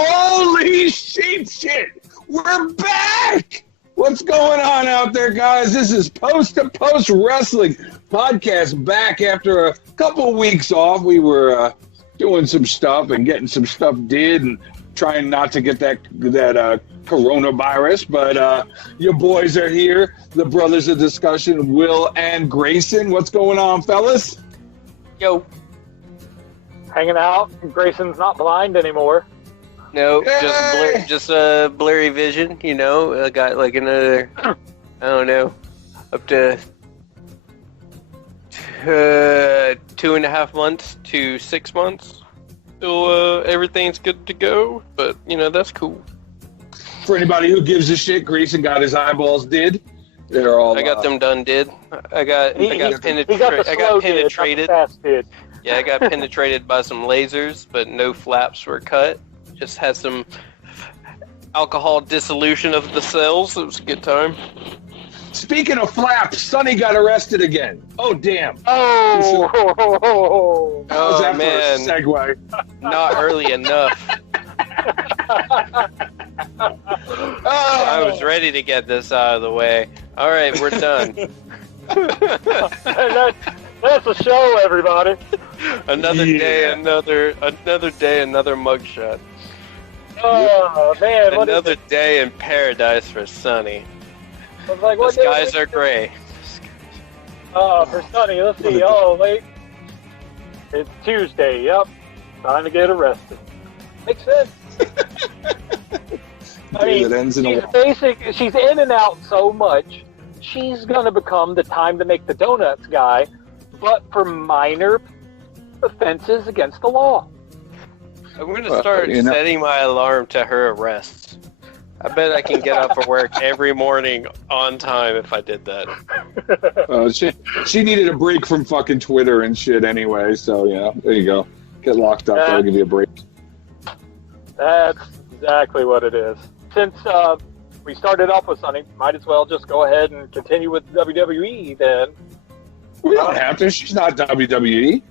Holy shit! We're back! What's going on out there, guys? This is Post to Post Wrestling podcast back after a couple weeks off. We were doing some stuff and getting some stuff did and trying not to get that coronavirus, but your boys are here, the brothers of discussion, Will and Grayson. What's going on, fellas? Yo. Hanging out. Grayson's not blind anymore. No, just a blurry vision, you know. I got like another, I don't know, up to 2.5 months to 6 months. So everything's good to go, but, you know, that's cool. For anybody who gives a shit, Grayson got his eyeballs did. They're all. I got them done. I got penetrated. Yeah, I got penetrated by some lasers, but no flaps were cut. Just had some alcohol dissolution of the cells. It was a good time. Speaking of flaps, Sonny got arrested again. Oh, damn. Oh, How's that man. for a segue? Not early enough. I was ready to get this out of the way. All right, we're done. That's a show, everybody. Another day, another mugshot. Oh, man. Another day in paradise for Sonny. I was like, the skies are gray. For Sonny, let's see. Oh, wait. It's Tuesday. Yep. Time to get arrested. Makes sense. I mean, she's in and out so much, she's going to become the time to make the donuts guy, but for minor offenses against the law. I'm going to start setting my alarm to her arrests. I bet I can get up for work every morning on time if I did that. She needed a break from fucking Twitter and shit anyway, so yeah, there you go. Get locked up, that'll give you a break. That's exactly what it is. Since we started off with Sonny, might as well just go ahead and continue with WWE then. We don't have to. She's not WWE.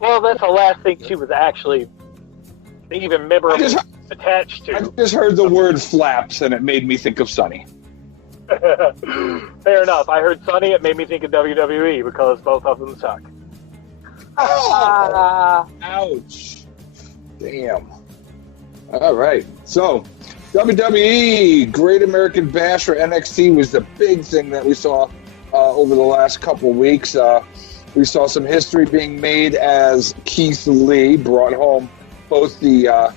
Well, that's the last thing she was actually even memorably attached to. I just heard the word flaps, and it made me think of Sonny. Fair enough. I heard Sonny, it made me think of WWE because both of them suck. Oh, ouch. Damn. All right. So, WWE Great American Bash or NXT was the big thing that we saw over the last couple weeks. We saw some history being made as Keith Lee brought home both the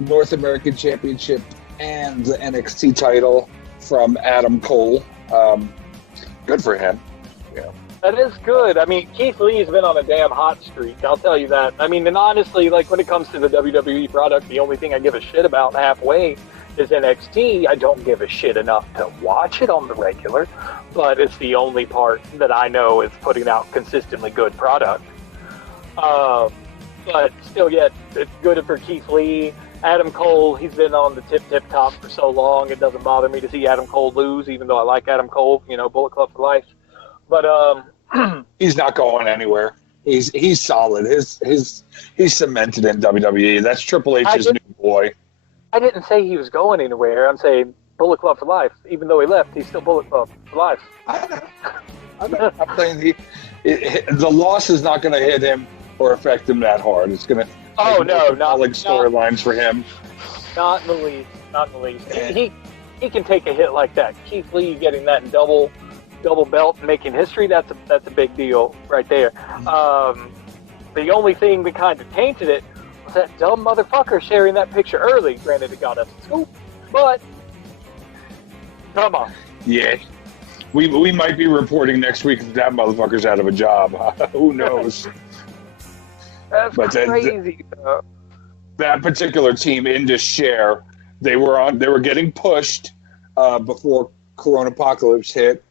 North American Championship and the NXT title from Adam Cole. Good for him. Yeah. That is good. I mean, Keith Lee's been on a damn hot streak, I'll tell you that. I mean, and honestly, like, when it comes to the WWE product, the only thing I give a shit about halfway is NXT. I don't give a shit enough to watch it on the regular, but it's the only part that I know is putting out consistently good product. But still, yeah, it's good for Keith Lee. Adam Cole, he's been on the tip top for so long, it doesn't bother me to see Adam Cole lose, even though I like Adam Cole, you know, Bullet Club for life. But he's not going anywhere. He's solid. He's cemented in WWE. That's Triple H's new boy. I didn't say he was going anywhere. I'm saying Bullet Club for life. Even though he left, he's still Bullet Club for life. I'm saying the loss is not going to hit him or affect him that hard. It's going to not storylines for him. Not in the least. Not in the least. He can take a hit like that. Keith Lee getting that double belt and making history, that's a big deal right there. The only thing that kind of tainted it was that dumb motherfucker sharing that picture early. Granted, it got us a scoop, but come on. Yeah. We might be reporting next week that motherfucker's out of a job. Who knows? That's crazy. That particular team in to share, they were getting pushed before Coronapocalypse hit.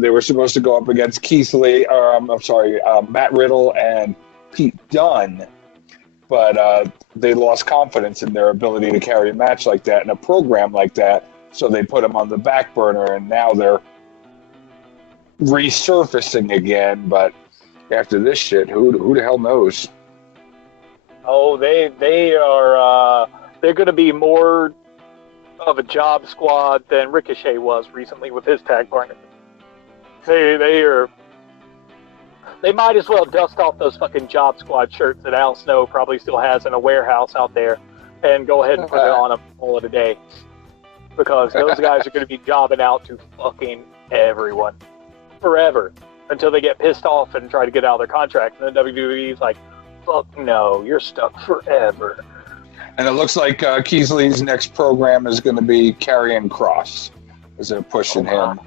They were supposed to go up against Matt Riddle and Pete Dunne, but they lost confidence in their ability to carry a match like that in a program like that, so they put them on the back burner, and now they're resurfacing again. But after this shit, who the hell knows? Oh, they are they're going to be more of a job squad than Ricochet was recently with his tag partner. They might as well dust off those fucking job squad shirts that Al Snow probably still has in a warehouse out there and go ahead and put it on them all of the day. Because those guys are going to be jobbing out to fucking everyone forever until they get pissed off and try to get out of their contract. And then WWE's like, fuck no, you're stuck forever. And it looks like Keithley's next program is going to be Karrion Kross, as they're pushing him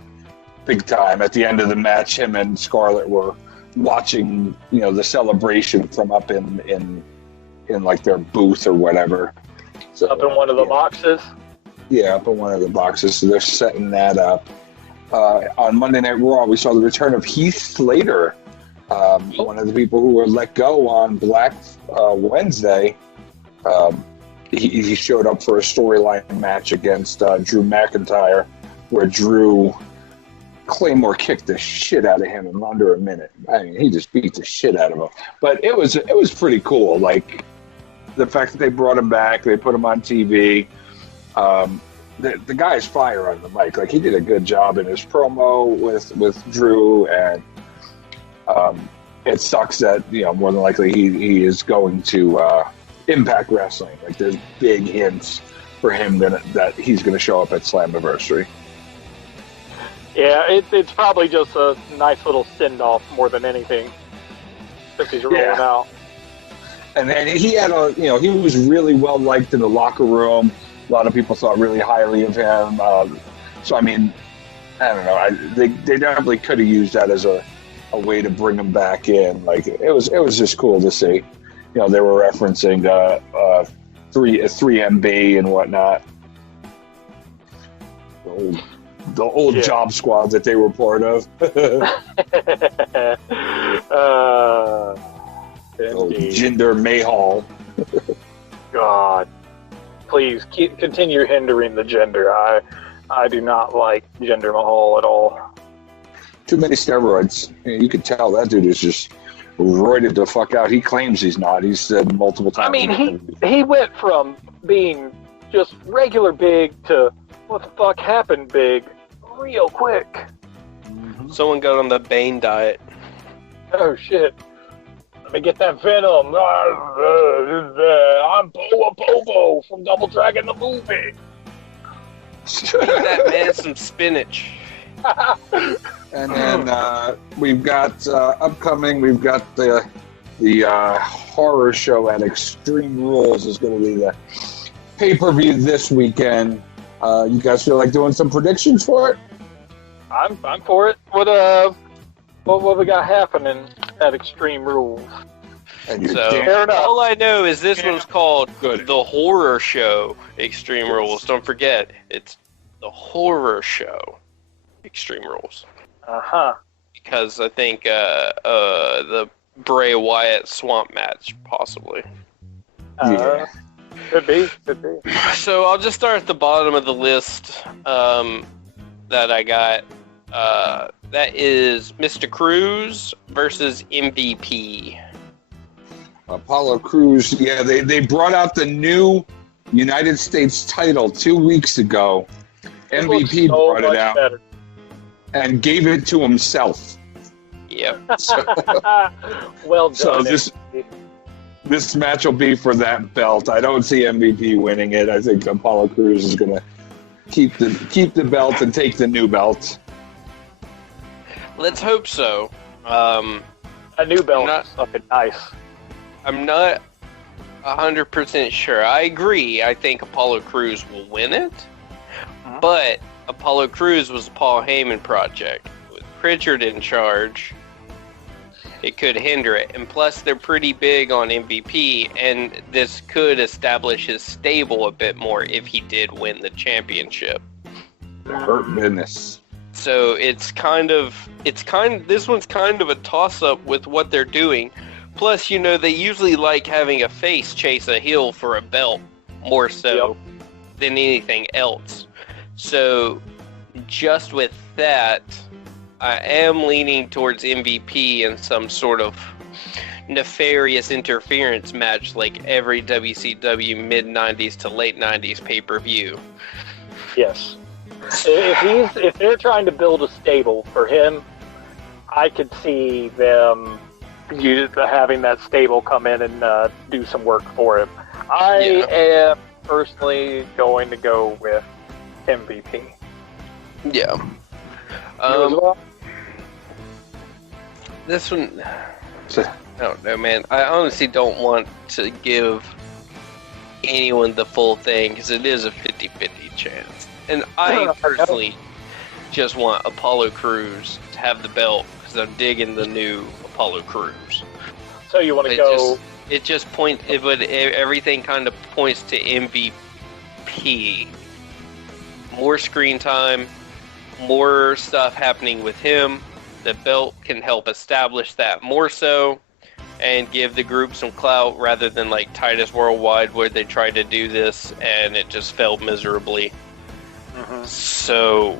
big time. At the end of the match, him and Scarlett were watching, the celebration from up in like their booth or whatever. So, up in one of the boxes? Yeah, up in one of the boxes. So they're setting that up. On Monday Night Raw, we saw the return of Heath Slater, one of the people who were let go on Black Wednesday. He showed up for a storyline match against Drew McIntyre, where Drew Claymore kicked the shit out of him in under a minute. I mean, he just beat the shit out of him. But it was pretty cool. Like, the fact that they brought him back, they put him on TV. The guy's fire on the mic. Like, he did a good job in his promo with Drew, and it sucks that, more than likely he is going to Impact Wrestling. Like, there's big hints for him that he's going to show up at Slammiversary. Yeah, it's probably just a nice little send-off more than anything, since he's rolling out. And then he had he was really well liked in the locker room. A lot of people thought really highly of him. So, I mean, I don't know. They definitely could have used that as a way to bring him back in. Like, it was just cool to see. They were referencing 3MB and whatnot. The old job squad that they were part of. Jinder Mahal. God, please continue hindering the gender. I do not like Jinder Mahal at all. Too many steroids. You can tell that dude is just roided the fuck out. He claims he's not. He's said multiple times. I mean, he went from being just regular big to what the fuck happened big real quick. Someone got on the Bane diet. Oh shit. Let me get that venom. I'm Boa Bobo from Double Dragon the movie. Eat that man some spinach. And then we've got upcoming. We've got the horror show at Extreme Rules is going to be the pay-per-view this weekend. You guys feel like doing some predictions for it? I'm for it. What we got happening at Extreme Rules? So all I know is this one's called The Horror Show Extreme Rules. Don't forget, it's The Horror Show Extreme Rules. Because I think the Bray Wyatt Swamp match, possibly. Yeah. Could be. So I'll just start at the bottom of the list that I got. That is Mr. Cruz versus MVP. Apollo Crews, they brought out the new United States title 2 weeks ago. MVP brought it out better. And gave it to himself. Yep. Well done. So this match will be for that belt. I don't see MVP winning it. I think Apollo Crews is going to keep the belt and take the new belt. Let's hope so. A new belt is fucking nice. I'm not 100% sure. I agree. I think Apollo Crews will win it. But Apollo Crews was a Paul Heyman project. With Pritchard in charge, it could hinder it. And plus, they're pretty big on MVP, and this could establish his stable a bit more if he did win the championship. Hurt business. So this one's kind of a toss-up with what they're doing. Plus, they usually like having a face chase a heel for a belt more so than anything else. So, just with that, I am leaning towards MVP in some sort of nefarious interference match like every WCW mid-90s to late 90s pay-per-view. Yes. If they're trying to build a stable for him, I could see them having that stable come in and do some work for him. I am personally going to go with MVP. Yeah. This one, I don't know, man. I honestly don't want to give anyone the full thing because it is a 50-50 chance. And I personally just want Apollo Crews to have the belt because I'm digging the new Apollo Crews. So you want to go... It just points... Everything kind of points to MVP. More screen time, more stuff happening with him. The belt can help establish that more so and give the group some clout rather than like Titus Worldwide where they tried to do this and it just failed miserably. Mm-hmm. So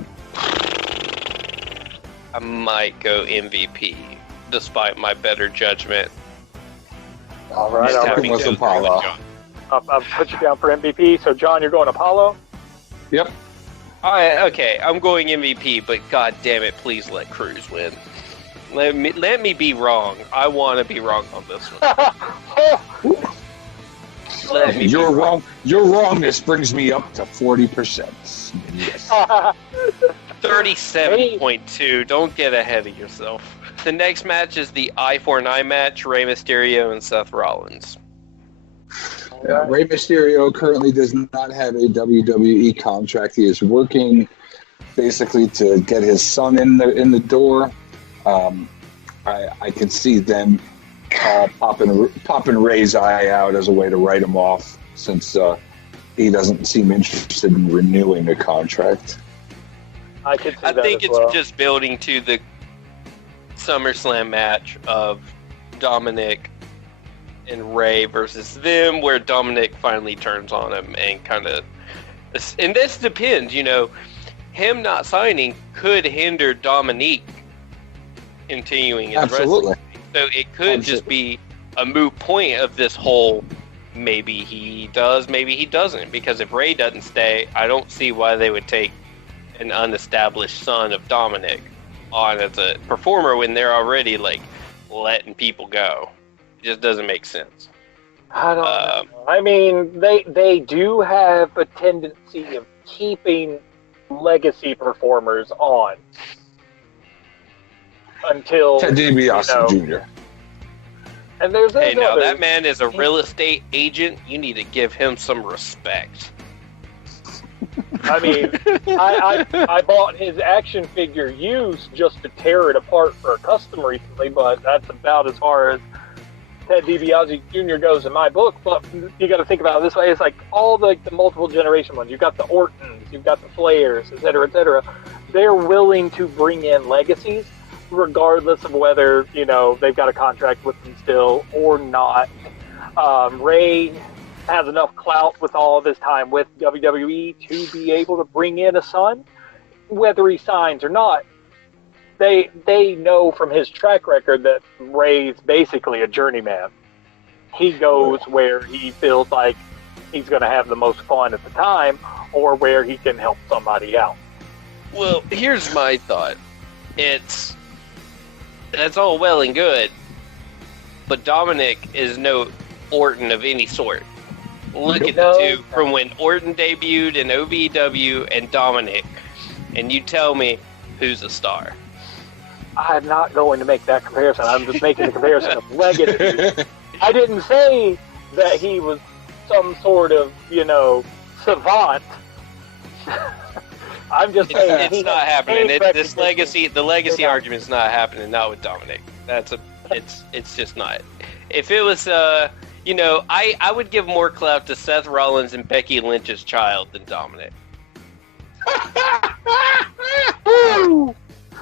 I might go MVP despite my better judgment. All right, I'll bring with Apollo. I'll put you down for MVP. So John, you're going Apollo? Yep. Okay, I'm going MVP, but god damn it, please let Cruz win. Let me be wrong. I want to be wrong on this one. You're wrong. Your wrongness brings me up to 40%. Yes. 37.2. Don't get ahead of yourself. The next match is the I-49 match, Rey Mysterio and Seth Rollins. Rey Mysterio currently does not have a WWE contract. He is working basically to get his son in the door. I could see them popping Rey's eye out as a way to write him off since he doesn't seem interested in renewing a contract. I think it's just building to the SummerSlam match of Dominic and Rey versus them, where Dominic finally turns on him and kind of, and this depends, him not signing could hinder Dominique continuing his wrestling. So it could just be a moot point of this whole, maybe he does, maybe he doesn't, because if Rey doesn't stay, I don't see why they would take an unestablished son of Dominic on as a performer when they're already like letting people go. Just doesn't make sense. I don't know. I mean, they do have a tendency of keeping legacy performers on until Ted DiBiase Jr. And there's now that man is a real estate agent. You need to give him some respect. I mean, I bought his action figure used just to tear it apart for a customer recently, but that's about as far as Ted DiBiase Jr. goes in my book. But you got to think about it this way: it's like all the multiple generation ones. You've got the Ortons, you've got the Flairs, et cetera, et cetera. They're willing to bring in legacies, regardless of whether they've got a contract with them still or not. Rey has enough clout with all of his time with WWE to be able to bring in a son, whether he signs or not. They know from his track record that Rey's basically a journeyman. He goes where he feels like he's going to have the most fun at the time, or where he can help somebody out. Well, here's my thought. That's all well and good, but Dominic is no Orton of any sort. Look at the two from when Orton debuted in OVW and Dominic, and you tell me who's a star. I'm not going to make that comparison. I'm just making the comparison of legacy. I didn't say that he was some sort of, savant. I'm just saying it's not happening. The legacy argument's not happening. Not with Dominic. It's just not. If it was, I would give more clout to Seth Rollins and Becky Lynch's child than Dominic.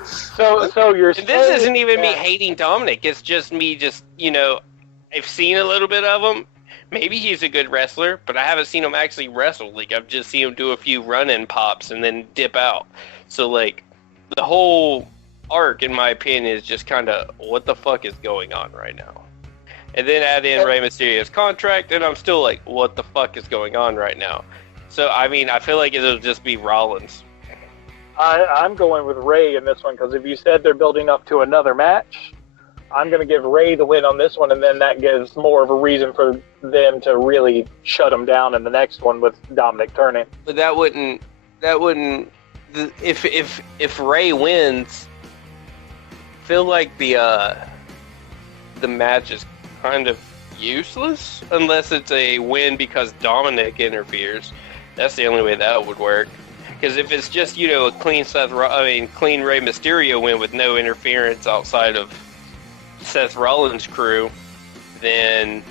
So you're saying this isn't even me hating Dominic. It's just me I've seen a little bit of him. Maybe he's a good wrestler, but I haven't seen him actually wrestle. Like, I've just seen him do a few run-in pops and then dip out. So, like, the whole arc, in my opinion, is just kind of what the fuck is going on right now. and then add in Rey Mysterio's contract, and I'm still like, what the fuck is going on right now? So, I mean, I feel like it'll just be Rollins. I'm going with Rey in this one, because if you said they're building up to another match, I'm going to give Rey the win on this one, and then that gives more of a reason for them to really shut him down in the next one with Dominic turning. But that wouldn't, if Rey wins, I feel like the match is kind of useless, unless it's a win because Dominic interferes. That's the only way that would work. Because if it's just, a clean clean Rey Mysterio win with no interference outside of Seth Rollins' crew, then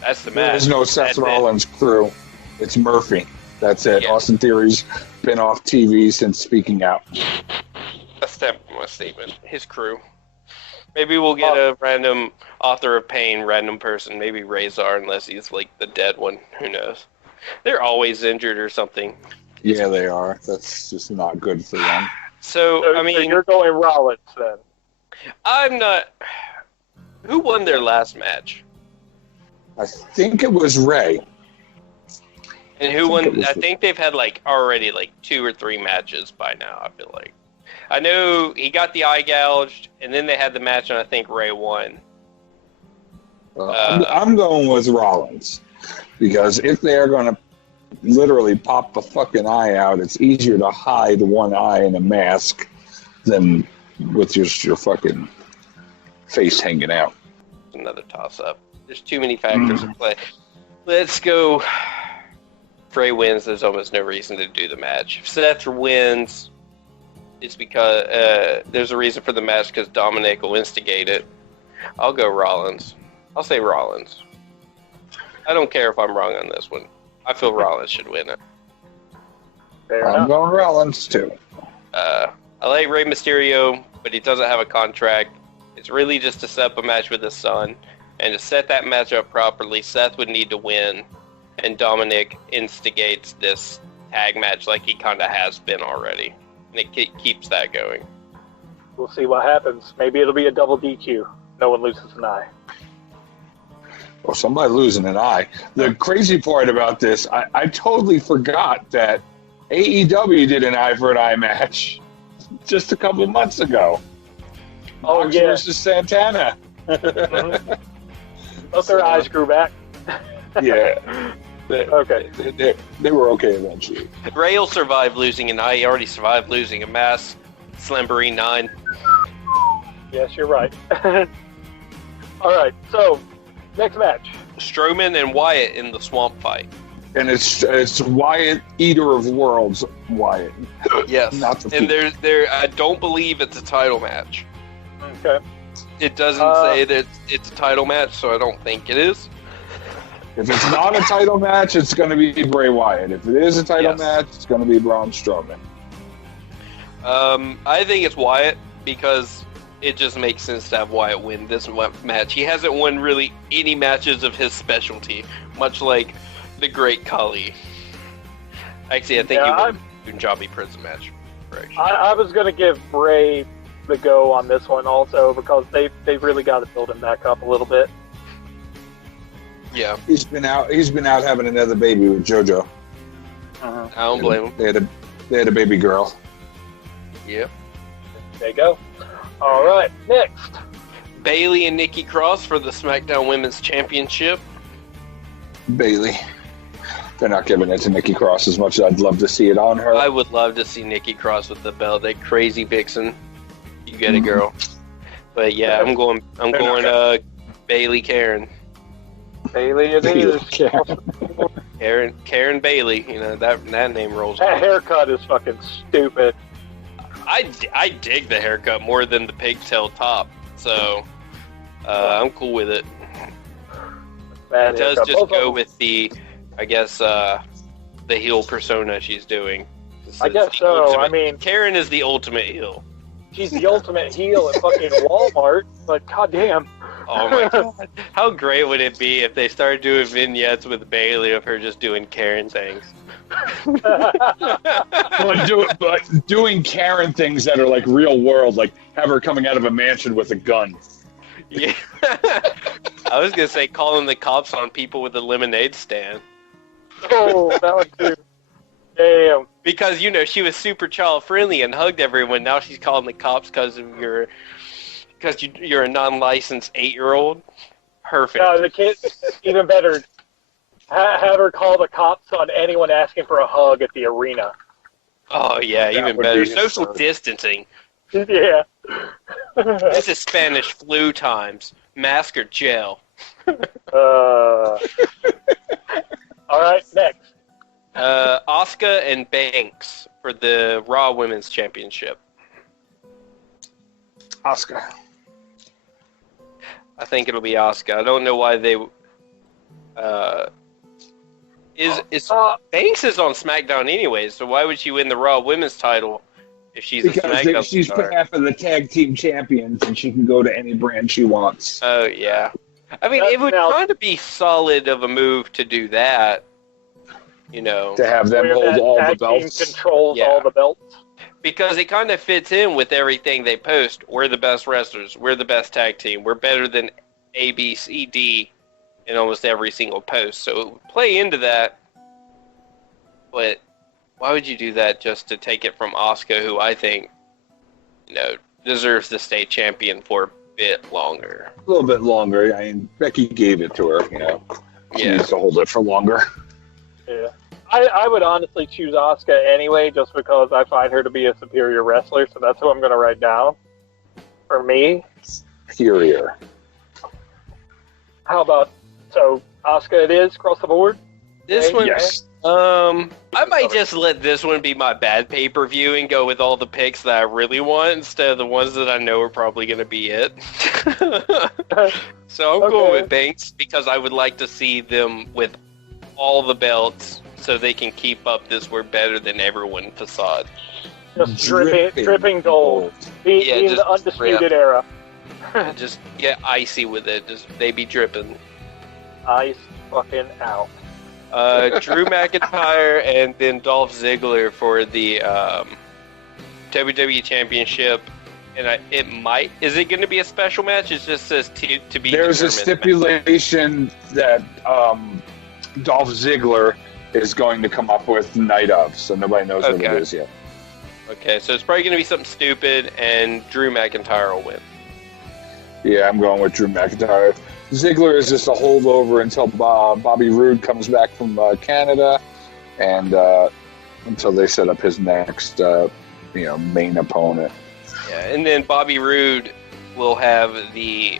that's the match. There's no Seth Rollins' crew. It's Murphy. That's it. Yeah. Austin Theory's been off TV since speaking out. That's my statement. His crew. Maybe we'll get a random author of pain, random person. Maybe Razor, unless he's like the dead one. Who knows? They're always injured or something. Yeah, they are. That's just not good for them. So I mean, so you're going Rollins then. I'm not. Who won their last match? I think it was Rey. And who won? I think they've had already 2 or 3 matches by now. I feel like. I know he got the eye gouged, and then they had the match, and I think Rey won. I'm going with Rollins, because if they're going to literally pop the fucking eye out, it's easier to hide one eye in a mask than with just your fucking face hanging out. Another toss-up. There's too many factors in play. Let's go. If Rey wins, there's almost no reason to do the match. If Seth wins, it's because there's a reason for the match, because Dominic will instigate it. I'll go Rollins. I'll say Rollins. I don't care if I'm wrong on this one. I feel Rollins should win it. I'm going Rollins, too. I like Rey Mysterio, but he doesn't have a contract. It's really just to set up a match with his son. And to set that match up properly, Seth would need to win. And Dominic instigates this tag match like he kind of has been already. And it keeps that going. We'll see what happens. Maybe it'll be a double DQ. No one loses an eye. Well, somebody losing an eye. The crazy part about this, I totally forgot that AEW did an eye for an eye match just a couple of months ago. Oh, Mox yeah. versus Santana. Both their eyes grew back. Yeah. Okay. They were okay eventually. Rey will survive losing an eye. He already survived losing a mask. Slamboree 9. Yes, you're right. All right, so next match. Strowman and Wyatt in the swamp fight. And it's Wyatt, Eater of Worlds, Wyatt. Yes. Not the and there I don't believe it's a title match. Okay. It doesn't say that it's a title match, so I don't think it is. If it's not a title match, it's going to be Bray Wyatt. If it is a title match, it's going to be Braun Strowman. I think it's Wyatt, because it just makes sense to have Wyatt win this match. He hasn't won really any matches of his specialty, much like the Great Khali. Actually, I think he won the Punjabi prison match. I was going to give Bray the go on this one also, because they've really got to build him back up a little bit. Yeah, he's been out having another baby with JoJo. I don't blame him. They had a baby girl. Yep. There you go. All right, next. Bayley and Nikki Cross for the SmackDown Women's Championship. Bayley. They're not giving it to Nikki Cross as much as I'd love to see it on her. I would love to see Nikki Cross with the belt. That crazy vixen. You get it, girl. But yeah, I'm going Bayley Karen. Bayley it is. Karen Bayley. You know, that name rolls That off. haircut is fucking stupid. I dig the haircut more than the pigtail top, so I'm cool with it. Bad It does haircut. just go with the, I guess, the heel persona she's doing. I guess so. I mean, Karen is the ultimate heel. she's the ultimate heel at fucking Walmart, but goddamn. Oh my god. How great would it be if they started doing vignettes with Bayley of her just doing Karen things? but doing Karen things that are like real world, like have her coming out of a mansion with a gun. Yeah. I was gonna say calling the cops on people with a lemonade stand. Oh, that one too. Damn. Because, you know, she was super child friendly and hugged everyone. Now she's calling the cops because you're a non-licensed 8-year-old. Perfect. No, the kid, even better. Have her call the cops on anyone asking for a hug at the arena. Oh yeah, That even would better. be Social absurd. distancing. Yeah. This is Spanish flu times. Mask or jail. All right, next. Asuka and Banks for the Raw Women's Championship. Oscar. I think it'll be Asuka. I don't know why they. Banks is on SmackDown anyways, so why would she win the Raw Women's title if she's a SmackDown She's star? half of the tag team champions, and she can go to any brand she wants. Oh yeah. I mean, That's it would now- kind of be solid of a move to do that. You know, To have them Where hold that all the tag team belts. controls Yeah. all the belts. because it kind of fits in with everything they post. We're the best wrestlers. We're the best tag team. We're better than A, B, C, D in almost every single post. So it would play into that. But why would you do that just to take it from Asuka, who I think, you know, deserves to stay champion for a bit longer? A little bit longer. I mean, Becky gave it to her, you know. She Yeah. needs to hold it for longer. Yeah. I would honestly choose Asuka anyway, just because I find her to be a superior wrestler, so that's who I'm going to write down. For me. Superior. How about, so Asuka it is, across the board? This Okay, one, Yes. I might just let this one be my bad pay-per-view and go with all the picks that I really want instead of the ones that I know are probably going to be it. So I'm going Okay. with Banks because I would like to see them with all the belts so they can keep up this "we're better than everyone" facade. Just dripping gold. Be Yeah, in just the undisputed era. And just get icy with it. Just they be dripping. Ice fucking out. Drew McIntyre and then Dolph Ziggler for the WWE Championship. And is it going to be a special match? It just says to be There's a determined. stipulation that Dolph Ziggler is going to come up with night of, so nobody knows what Okay. it is yet. Okay, so it's probably going to be something stupid, and Drew McIntyre will win. Yeah, I'm going with Drew McIntyre. Ziggler is just a holdover until Bobby Roode comes back from Canada, and until they set up his next, main opponent. Yeah, and then Bobby Roode will have the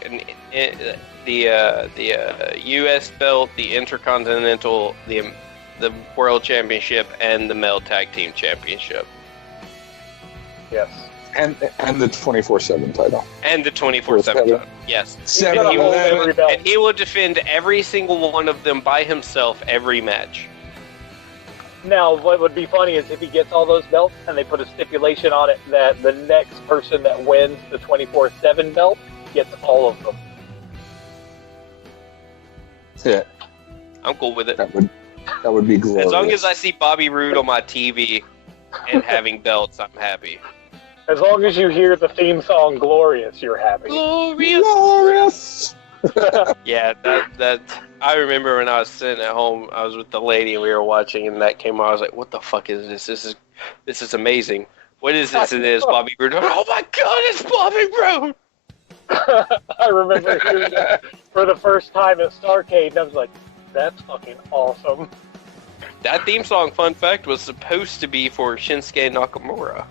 U.S. belt, the Intercontinental, the World Championship, and the Male Tag Team Championship. Yes. And the 24/7 title. And the 24/7 title. Yes. He's gonna hold every belt. And he will defend every single one of them by himself every match. Now, what would be funny is if he gets all those belts and they put a stipulation on it that the next person that wins the 24/7 belt gets all of them. Yeah, I'm cool with it. that would be glorious. As long as I see Bobby Roode on my TV and having belts, I'm happy. As long as you hear the theme song "Glorious," you're happy. Glorious. Yeah, that I remember when I was sitting at home, I was with the lady and we were watching, and that came on. I was like, "What the fuck is this? This is amazing. What is this? It is Bobby Roode. Oh my God, it's Bobby Roode!" I remember hearing that for the first time at Starrcade, and I was like, "That's fucking awesome." That theme song, fun fact, was supposed to be for Shinsuke Nakamura.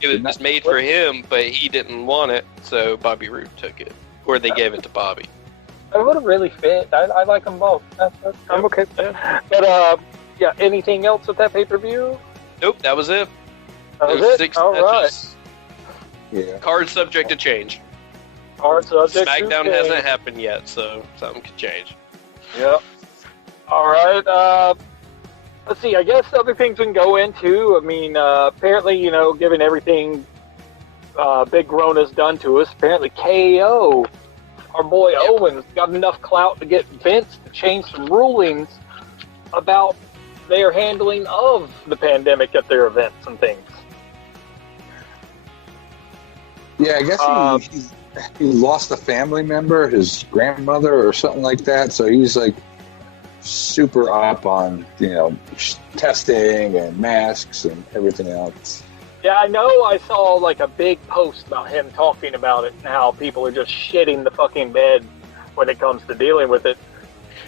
It was just made for him, but he didn't want it, so Bobby Roode took it, or they gave it to Bobby. It would have really fit. I like them both. I'm okay with that. But, yeah, anything else with that pay-per-view? Nope, that was it. That was There it? 6 All matches. Yeah. Card subject to change. Hard subject. SmackDown to hasn't change. happened yet, so something could change. Yep. All right. Let's see. I guess other things we can go into. I mean, apparently, given everything Big Rona's done to us, apparently KO, our boy Owens, got enough clout to get Vince to change some rulings about their handling of the pandemic at their events and things. Yeah, I guess he lost a family member, his grandmother or something like that. So he's like super up on, testing and masks and everything else. Yeah, I know I saw like a big post about him talking about it and how people are just shitting the fucking bed when it comes to dealing with it.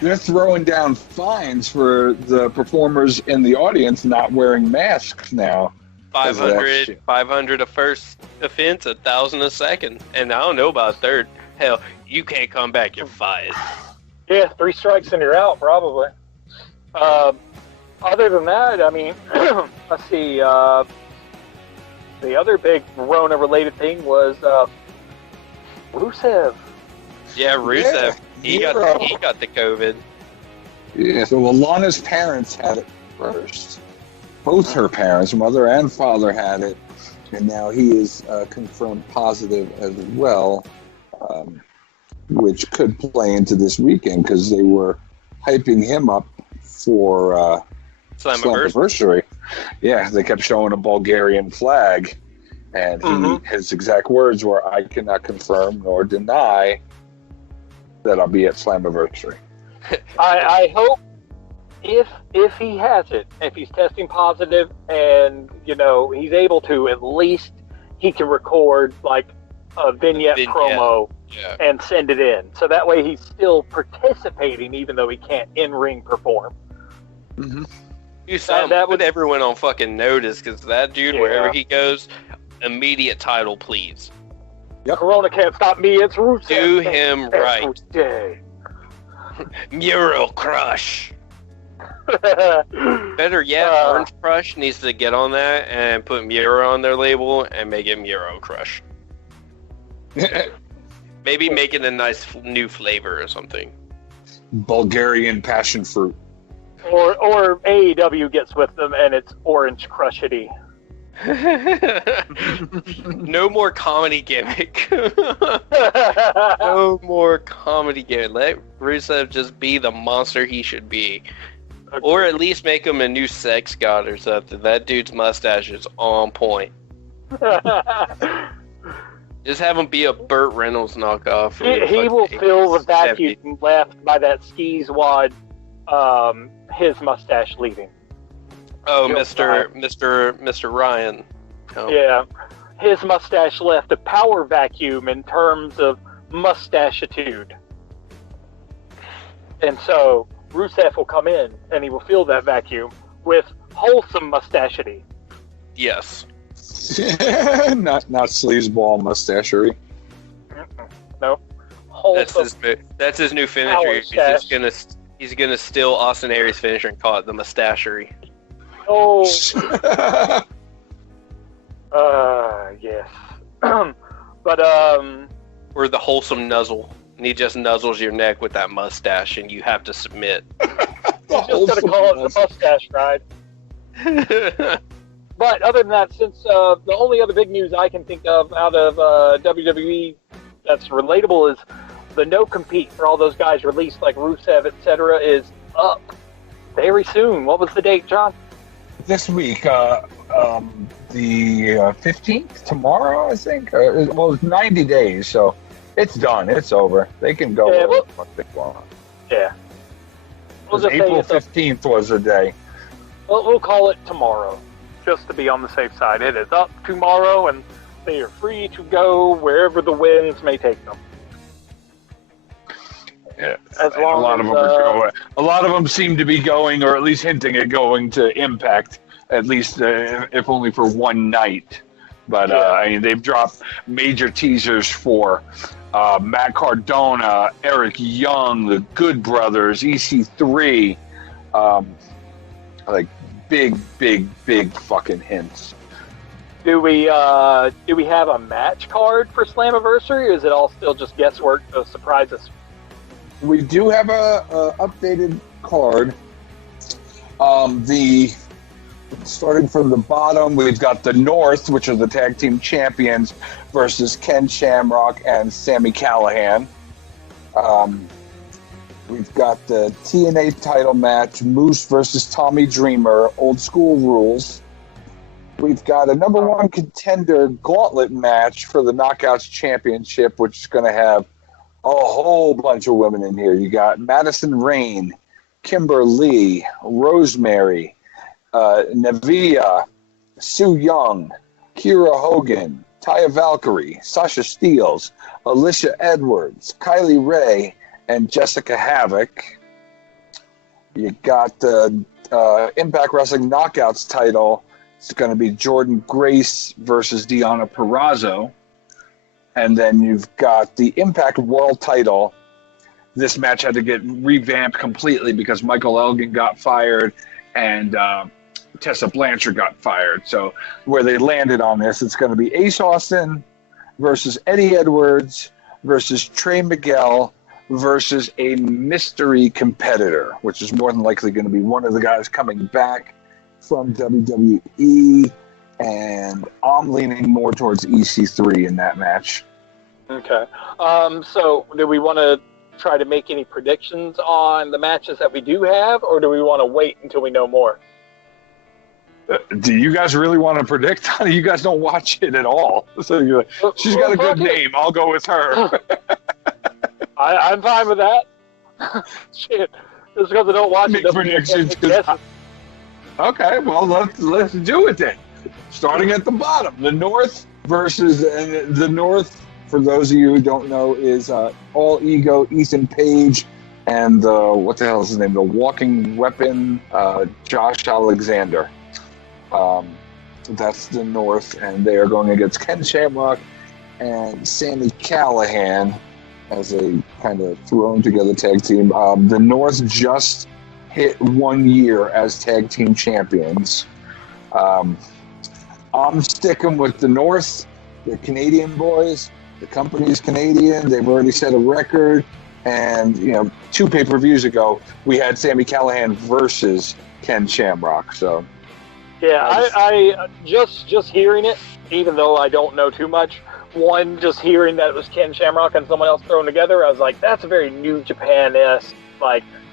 They're throwing down fines for the performers in the audience not wearing masks now. 500 a first offense, 1,000 a second, and I don't know about a third. Hell, you can't come back, you're fired. Yeah, 3 strikes and you're out, probably. Other than that, I mean, let's see, the other big Rona-related thing was Rusev. Yeah, Rusev. Yeah, he got the COVID. Yeah, so Lana's parents had it first. Both her parents, mother and father, had it, and now he is confirmed positive as well, which could play into this weekend because they were hyping him up for Slammiversary. Yeah, they kept showing a Bulgarian flag, and his exact words were, "I cannot confirm nor deny that I'll be at Slammiversary." I hope if he has it, if he's testing positive and, he's able to, at least he can record like a vignette promo and send it in. So that way he's still participating even though he can't in-ring perform. Mm-hmm. That would everyone on fucking notice, because that dude, wherever he goes, immediate title, please. Yep. Corona can't stop me, it's Rusev. Do him right. Mural Crush. Better yet, Orange Crush needs to get on that and put Muro on their label and make it Muro Crush. Maybe make it a nice new flavor or something. Bulgarian passion fruit. Or AEW gets with them and it's Orange Crushity. No more comedy gimmick. No more comedy gimmick. Let Rusev just be the monster he should be. Okay. Or at least make him a new sex god or something. That dude's mustache is on point. Just have him be a Burt Reynolds knockoff. He will fill the vacuum left by that skis wad, his mustache leaving. Oh, Mr. Ryan. Oh. Yeah. His mustache left a power vacuum in terms of mustachitude. And so Rusev will come in and he will fill that vacuum with wholesome mustachity. Yes. not sleazeball mustachery. Nope. That's his new finisher. He's gonna steal Austin Aries' finisher and call it the mustachery. Oh. Yes. But or the wholesome nuzzle. And he just nuzzles your neck with that mustache, and you have to submit. He's just gonna call it the mustache ride. But other than that, since the only other big news I can think of out of WWE that's relatable is the no compete for all those guys released, like Rusev, etc., is up very soon. What was the date, John? This week, the 15th, tomorrow, I think. Well, it's 90 days, so it's done. It's over. They can go what they want. Yeah. April 15th was the day. We'll call it tomorrow, just to be on the safe side. It is up tomorrow, and they are free to go wherever the winds may take them. Yeah, a lot of them seem to be going, or at least hinting at going to Impact, at least if only for one night. But I mean, they've dropped major teasers for Matt Cardona, Eric Young, the Good Brothers, EC3, like big fucking hints. Do we have a match card for Slammiversary, or is it all still just guesswork to surprise us? We do have a updated card. Starting from the bottom, we've got the North, which are the tag team champions, versus Ken Shamrock and Sami Callihan. We've got the TNA title match, Moose versus Tommy Dreamer, old school rules. we've got a number one contender gauntlet match for the Knockouts Championship, which is going to have a whole bunch of women in here. You got Madison Rayne, Kimber Lee, Rosemary, Nevia, Su Yung, Kira Hogan, Taya Valkyrie, Sasha Steeles, Alicia Edwards, Kylie Ray, and Jessica Havoc. You got the Impact Wrestling Knockouts title. It's going to be Jordan Grace versus Deonna Purrazzo. And then you've got the Impact World title. This match had to get revamped completely because Michael Elgin got fired and Tessa Blanchard got fired. So where they landed on this, it's going to be Ace Austin versus Eddie Edwards versus Trey Miguel versus a mystery competitor, which is more than likely going to be one of the guys coming back from WWE, and I'm leaning more towards EC3 in that match. Okay. So do we want to try to make any predictions on the matches that we do have, or do we want to wait until we know more? Do you guys really want to predict? You guys don't watch it at all. So you're like, she's got a good name. I'll go with her. I'm fine with that. Shit. Just because I don't watch Make it. predictions. Okay, well, let's do it then. Starting at the bottom, the North versus the North. For those of you who don't know, is All Ego, Ethan Page, and what the hell is his name? The Walking Weapon, Josh Alexander. That's the North, and they are going against Ken Shamrock and Sami Callihan as a kind of thrown together tag team. The North just hit 1 year as tag team champions. I'm sticking with the North. They're Canadian boys. The company's Canadian. They've already set a record. And, 2 pay-per-views ago, we had Sami Callihan versus Ken Shamrock. So, yeah, I just hearing it, even though I don't know too much, just hearing that it was Ken Shamrock and someone else thrown together, I was like, that's a very New Japan-esque,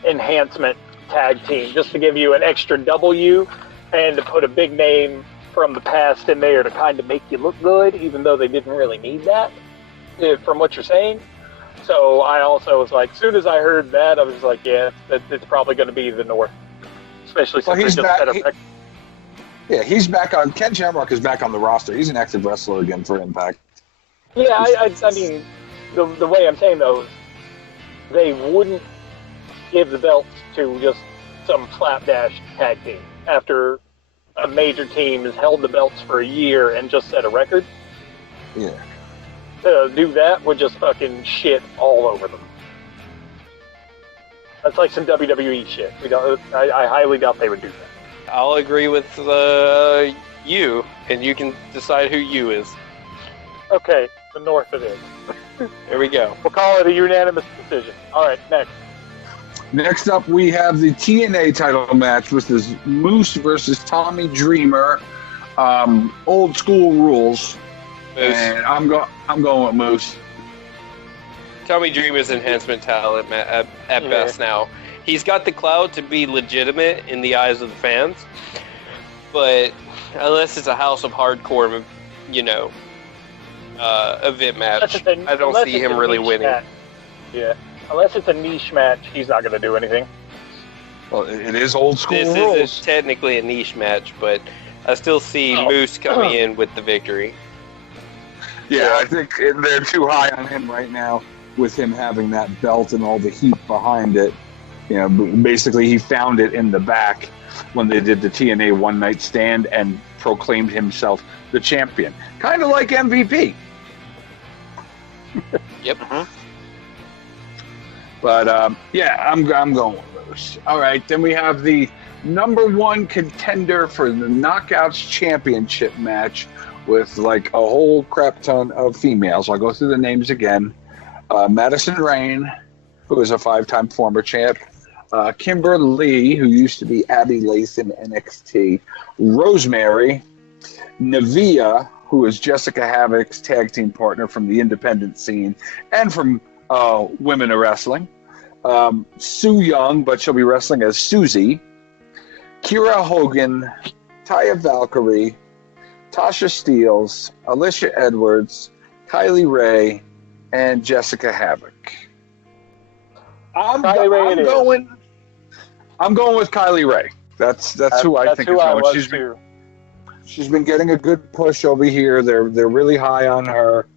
enhancement tag team, just to give you an extra W and to put a big name from the past in there to kind of make you look good, even though they didn't really need that, from what you're saying. So I also was like, as soon as I heard that, I was like, yeah, it's probably going to be the North, especially since they just set up. Yeah, he's back on. Ken Shamrock is back on the roster. He's an active wrestler again for Impact. Yeah, I mean, the way I'm saying though, they wouldn't give the belts to just some slapdash tag team after a major team has held the belts for a year and just set a record. Yeah. To do that would just fucking shit all over them. That's like some WWE shit. I highly doubt they would do that. I'll agree with you, and you can decide who you is. Okay, the North it is. There we go. We'll call it a unanimous decision. All right, next. Next up, we have the TNA title match, which is Moose versus Tommy Dreamer. Old school rules. Moose. And I'm going with Moose. Tommy Dreamer's enhancement talent at best now. He's got the clout to be legitimate in the eyes of the fans, but unless it's a House of Hardcore, event match, I don't see him really winning. Match. Yeah, unless it's a niche match, he's not going to do anything. Well, it is old school rules. This is technically a niche match, but I still see Moose coming in with the victory. Yeah, I think they're too high on him right now with him having that belt and all the heat behind it. Basically he found it in the back when they did the TNA One Night Stand and proclaimed himself the champion. Kind of like MVP. Yep. But, I'm going with Moose. All right, then we have the number one contender for the Knockouts Championship match with a whole crap ton of females. I'll go through the names again. Madison Rayne, who is a 5-time former champ. Kimber Lee, who used to be Abby Lace in NXT. Rosemary. Nevia, who is Jessica Havoc's tag team partner from the independent scene and from Women of Wrestling. Su Yung, but she'll be wrestling as Susie. Kira Hogan. Taya Valkyrie. Tasha Steelz, Alicia Edwards, Kylie Ray, and Jessica Havoc. I'm going with Kylie Ray. That's who I think is going. She's been getting a good push over here. They're really high on her.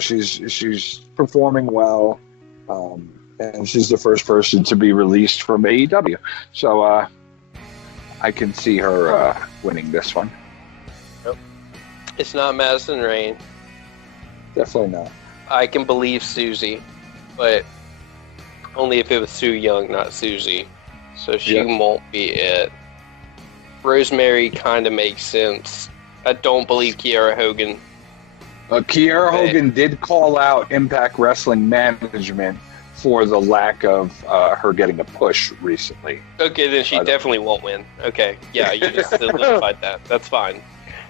She's performing well, and she's the first person to be released from AEW. So I can see her winning this one. Yep. It's not Madison Rayne. Definitely not. I can believe Susie, but only if it was Sue Young, not Susie. So she won't be it. Rosemary kind of makes sense. I don't believe Kiera Hogan. Kiera Hogan did call out Impact Wrestling management for the lack of her getting a push recently. Okay, then she definitely won't win. Okay, yeah, you just solidified that. That's fine.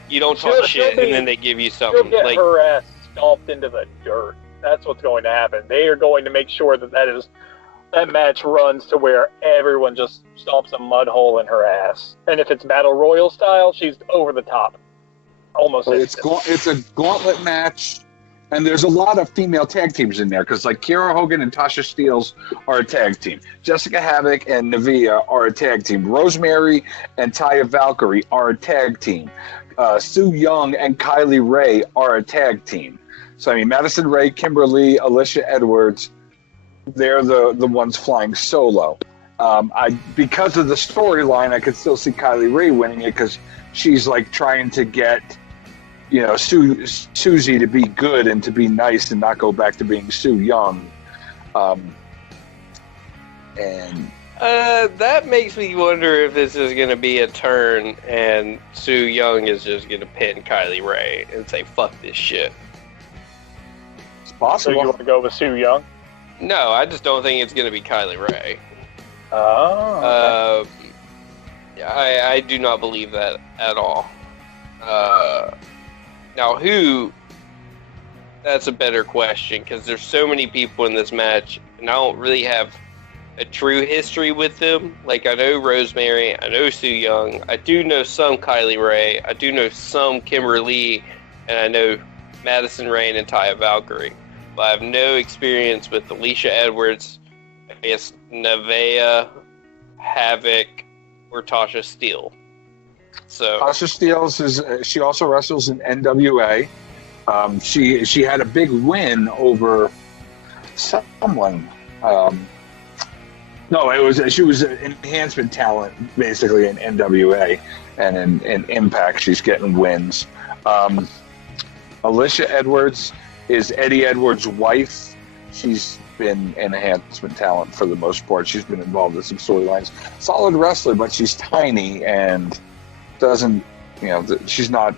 You don't talk shit, and then they give you something. She'll get her ass stomped into the dirt. That's what's going to happen. They are going to make sure that match runs to where everyone just stomps a mud hole in her ass. And if it's Battle Royal style, she's over the top. Almost. It's a gauntlet match, and there's a lot of female tag teams in there because like Kiera Hogan and Tasha Steelz are a tag team. Jessica Havoc and Nevaeh are a tag team. Rosemary and Taya Valkyrie are a tag team. Sue Young and Kylie Ray are a tag team. So I mean, Madison Ray, Kimberly, Alicia Edwards, they're the ones flying solo. Because of the storyline, I could still see Kylie Ray winning it because she's like trying to get, Susie to be good and to be nice and not go back to being Sue Young. That makes me wonder if this is going to be a turn and Sue Young is just going to pin Kylie Ray and say, fuck this shit. It's possible. So you want to go with Sue Young? No, I just don't think it's going to be Kylie Ray. Oh. Okay. I do not believe that at all. Now, who? That's a better question because there's so many people in this match, and I don't really have a true history with them. Like, I know Rosemary, I know Sue Young, I do know some Kylie Ray, I do know some Kimberly, and I know Madison Rayne and Taya Valkyrie. But I have no experience with Alicia Edwards, I guess Nevaeh, Havoc, or Tasha Steelz. So Tasha Steelz she also wrestles in NWA. She had a big win over someone. She was an enhancement talent basically in NWA, and in Impact she's getting wins. Alicia Edwards is Eddie Edwards' wife. She's been an enhancement talent for the most part. She's been involved in some storylines. Solid wrestler, but she's tiny and doesn't, she's not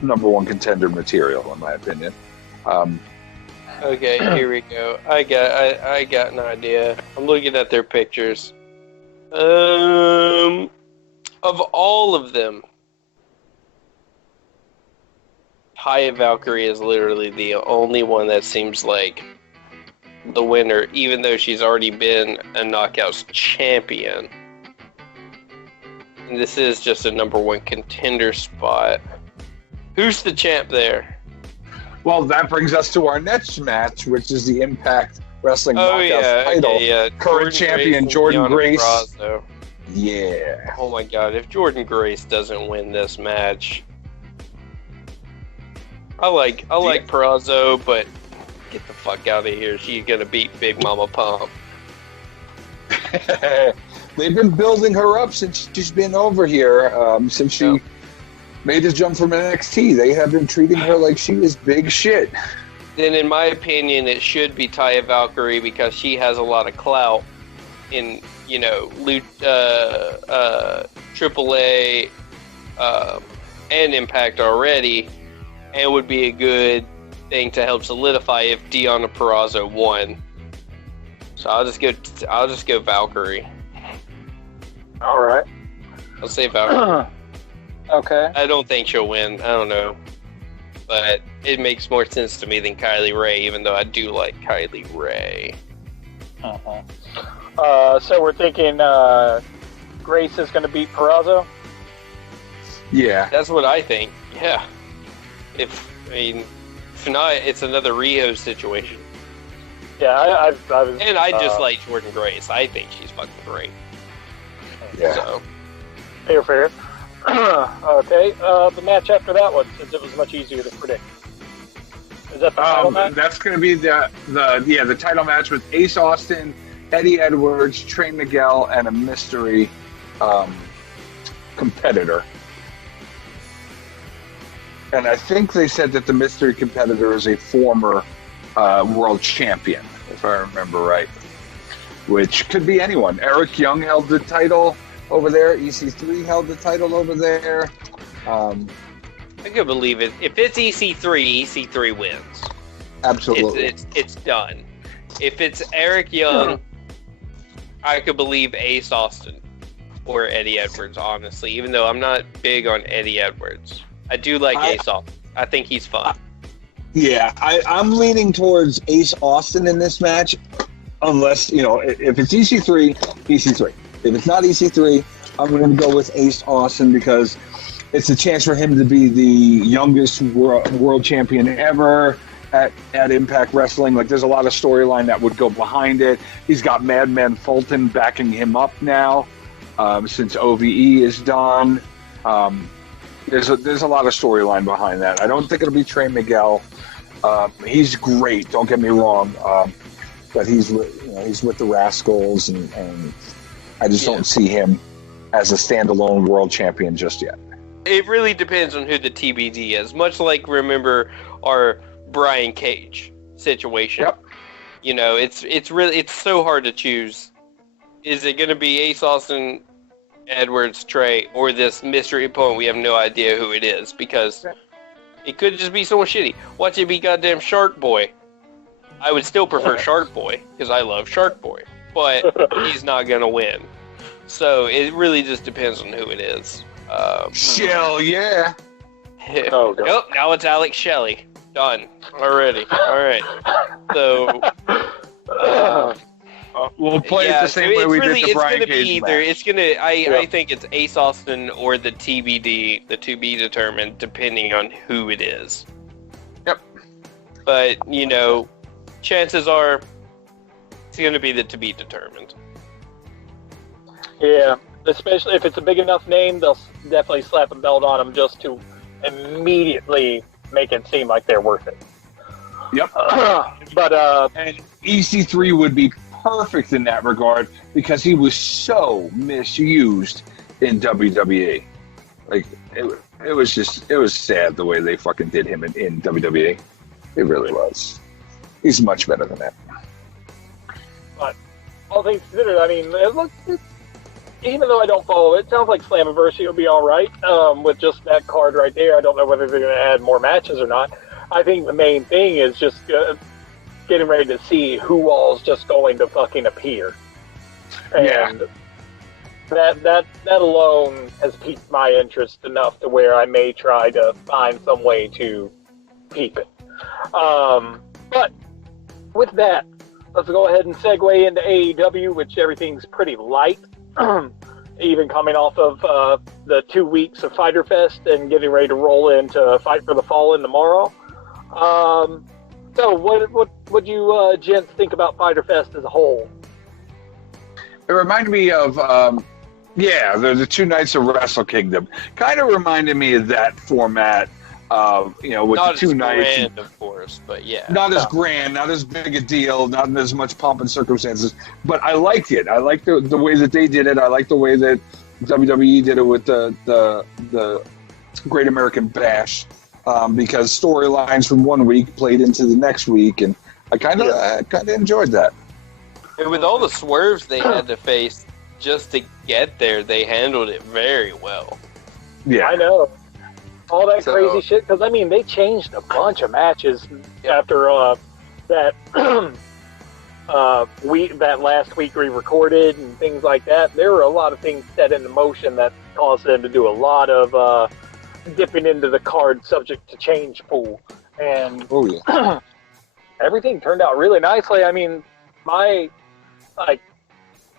number one contender material in my opinion. Okay, here we go. I got an idea. I'm looking at their pictures. Of all of them, Taya Valkyrie is literally the only one that seems like the winner, even though she's already been a Knockouts champion. And this is just a number one contender spot. Who's the champ there? Well, that brings us to our next match, which is the Impact Wrestling Knockouts title. Okay, current champion Jordynne Grace. Purrazzo. Yeah. Oh my God! If Jordynne Grace doesn't win this match, I like Purrazzo, but get the fuck out of here. She's gonna beat Big Mama Pump. They've been building her up since she's been over here. Since she made the jump from NXT, they have been treating her like she is big shit. Then, in my opinion, it should be Taya Valkyrie because she has a lot of clout in, AAA and Impact already, and would be a good thing to help solidify if Deonna Purrazzo won. So I'll just go Valkyrie. All right. I'll say Valkyrie. Okay. I don't think she'll win. I don't know. But it makes more sense to me than Kylie Ray, even though I do like Kylie Ray. So we're thinking Grace is going to beat Purrazzo? Yeah. That's what I think. Yeah. If not, it's another Rio situation. Yeah, And I just like Jordan Grace. I think she's fucking great. Yeah. So. Fair. Okay, the match after that one, since it was much easier to predict. Is that the title match? That's going to be the title match with Ace Austin, Eddie Edwards, Trey Miguel, and a mystery competitor. And I think they said that the mystery competitor is a former world champion, if I remember right. Which could be anyone. Eric Young held the title over there. EC3 held the title over there. I could believe it. If it's EC3, EC3 wins. Absolutely. It's done. If it's Eric Young, I could believe Ace Austin or Eddie Edwards, honestly, even though I'm not big on Eddie Edwards. I do like Ace Austin. I think he's fun. Yeah, I'm leaning towards Ace Austin in this match, unless, if it's EC3, EC3. If it's not EC3, I'm going to go with Ace Austin because it's a chance for him to be the youngest world champion ever at Impact Wrestling. Like, there's a lot of storyline that would go behind it. He's got Madman Fulton backing him up now since OVE is done. There's a lot of storyline behind that. I don't think it'll be Trey Miguel. He's great. Don't get me wrong, but he's with the Rascals, and I just don't see him as a standalone world champion just yet. It really depends on who the TBD is. Much like, remember, our Brian Cage situation. Yep. It's so hard to choose. Is it going to be Ace Austin, Edwards, Trey, or this mystery opponent? We have no idea who it is because it could just be someone shitty. Watch it be goddamn Shark Boy. I would still prefer Shark Boy because I love Shark Boy, but he's not going to win. So it really just depends on who it is. Shell, yeah. Oh, God. Nope, now it's Alex Shelley. Done. Already. All right. So we'll play it the same way we did the Brian Cage match. I think it's Ace Austin or the TBD, the to be determined, depending on who it is. Yep. But, chances are it's going to be the to be determined. Yeah, especially if it's a big enough name, they'll definitely slap a belt on them just to immediately make it seem like they're worth it. Yep. And EC3 would be perfect in that regard because he was so misused in WWE. Like, it was sad the way they fucking did him in WWE. It really was. He's much better than that. But all things considered, I mean, even though I don't follow it, sounds like Slammiversary will be all right with just that card right there. I don't know whether they're going to add more matches or not. I think the main thing is just getting ready to see who all's just going to fucking appear. And that alone has piqued my interest enough to where I may try to find some way to peep it. But with that, let's go ahead and segue into AEW, which everything's pretty light. Even coming off of the 2 weeks of Fyter Fest and getting ready to roll into Fight for the Fallen tomorrow. So what you gents think about Fyter Fest as a whole? It reminded me of the 2 nights of Wrestle Kingdom. Kind of reminded me of that format. With not the 2 nights, grand, of course, but yeah, not as grand, not as big a deal, not as much pomp and circumstances. But I liked it. I liked the way that they did it. I liked the way that WWE did it with the Great American Bash, because storylines from one week played into the next week, and I kind of enjoyed that. And with all the swerves they had to face just to get there, they handled it very well. Yeah, I know. All that crazy shit, because I mean, they changed a bunch of matches after that that last week we recorded and things like that. There were a lot of things set into motion that caused them to do a lot of dipping into the card subject to change pool, and everything turned out really nicely. I mean, my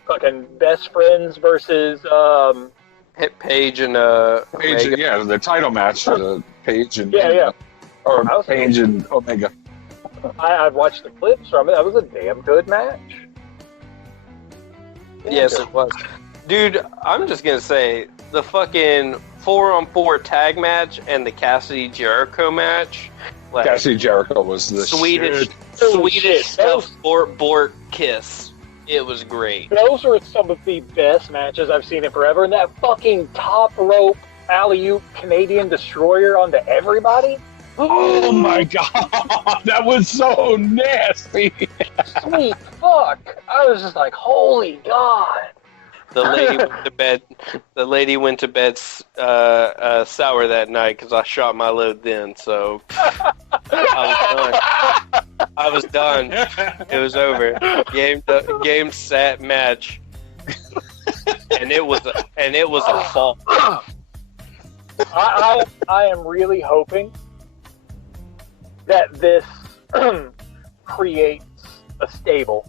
fucking best friends versus Paige and Paige, Omega. yeah, the title match, Paige and or Paige and Omega. I've watched the clips from it. That was a damn good match. Yes, it was. Dude, I'm just gonna say the fucking 4-on-4 tag match and the Cassidy Jericho match. Like, Cassidy Jericho was the Swedish stuffed Bort kiss. It was great. Those were some of the best matches I've seen in forever. And that fucking top rope alley-oop Canadian Destroyer onto everybody. Oh my god, that was so nasty. Sweet fuck. I was just like, holy god. The lady went to bed. The lady went to bed sour that night because I shot my load then. So I was done. It was over. Game set match, and it was a fault. I am really hoping that this creates a stable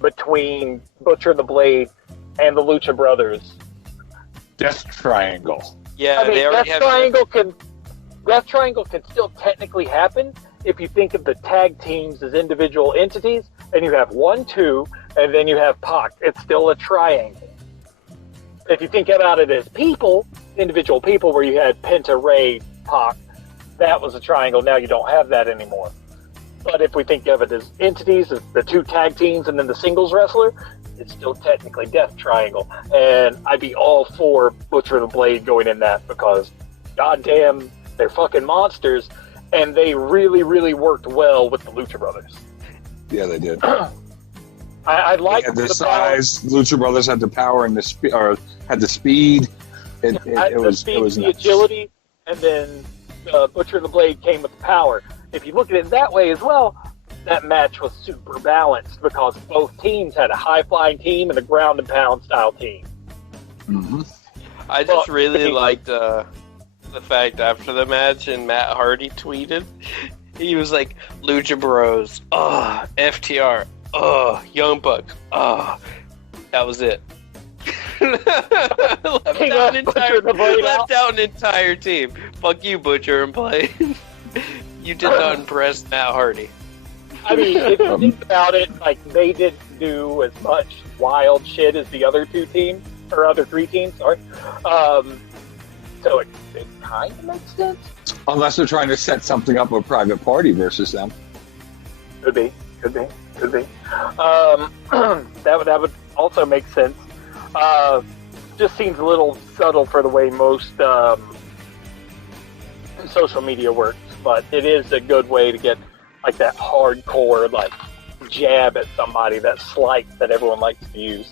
between Butcher and the Blade and the Lucha Brothers. Death Triangle. Yeah, I mean, they already Death Triangle can still technically happen if you think of the tag teams as individual entities, and you have 1, 2, and then you have Pac. It's still a triangle. If you think about it as people, individual people, where you had Penta, Ray, Pac, that was a triangle. Now you don't have that anymore. But if we think of it as entities, as the 2 tag teams and then the singles wrestler, it's still technically Death Triangle. And I'd be all for Butcher and the Blade going in that because, goddamn, they're fucking monsters. And they really, really worked well with the Lucha Brothers. Yeah, they did. I like the size. Lucha Brothers had the power and the speed, or had the speed. It was the nice. agility, and then Butcher and the Blade came with the power. If you look at it that way as well, that match was super balanced because both teams had a high-flying team and a ground-and-pound style team. Mm-hmm. I just really liked the fact after the match, and Matt Hardy tweeted, he was like, Lucha Bros, FTR, Young Bucks, that was it. left out an entire team. Fuck you, Butcher and Blade. You did not impress Matt Hardy. I mean, if you think about it, like, they didn't do as much wild shit as the other 2 teams, or other 3 teams, sorry. So it kind of makes sense. Unless they're trying to set something up with Private Party versus them. Could be. That would also make sense. Just seems a little subtle for the way most social media works, but it is a good way to get like that hardcore like jab at somebody, that slight that everyone likes to use.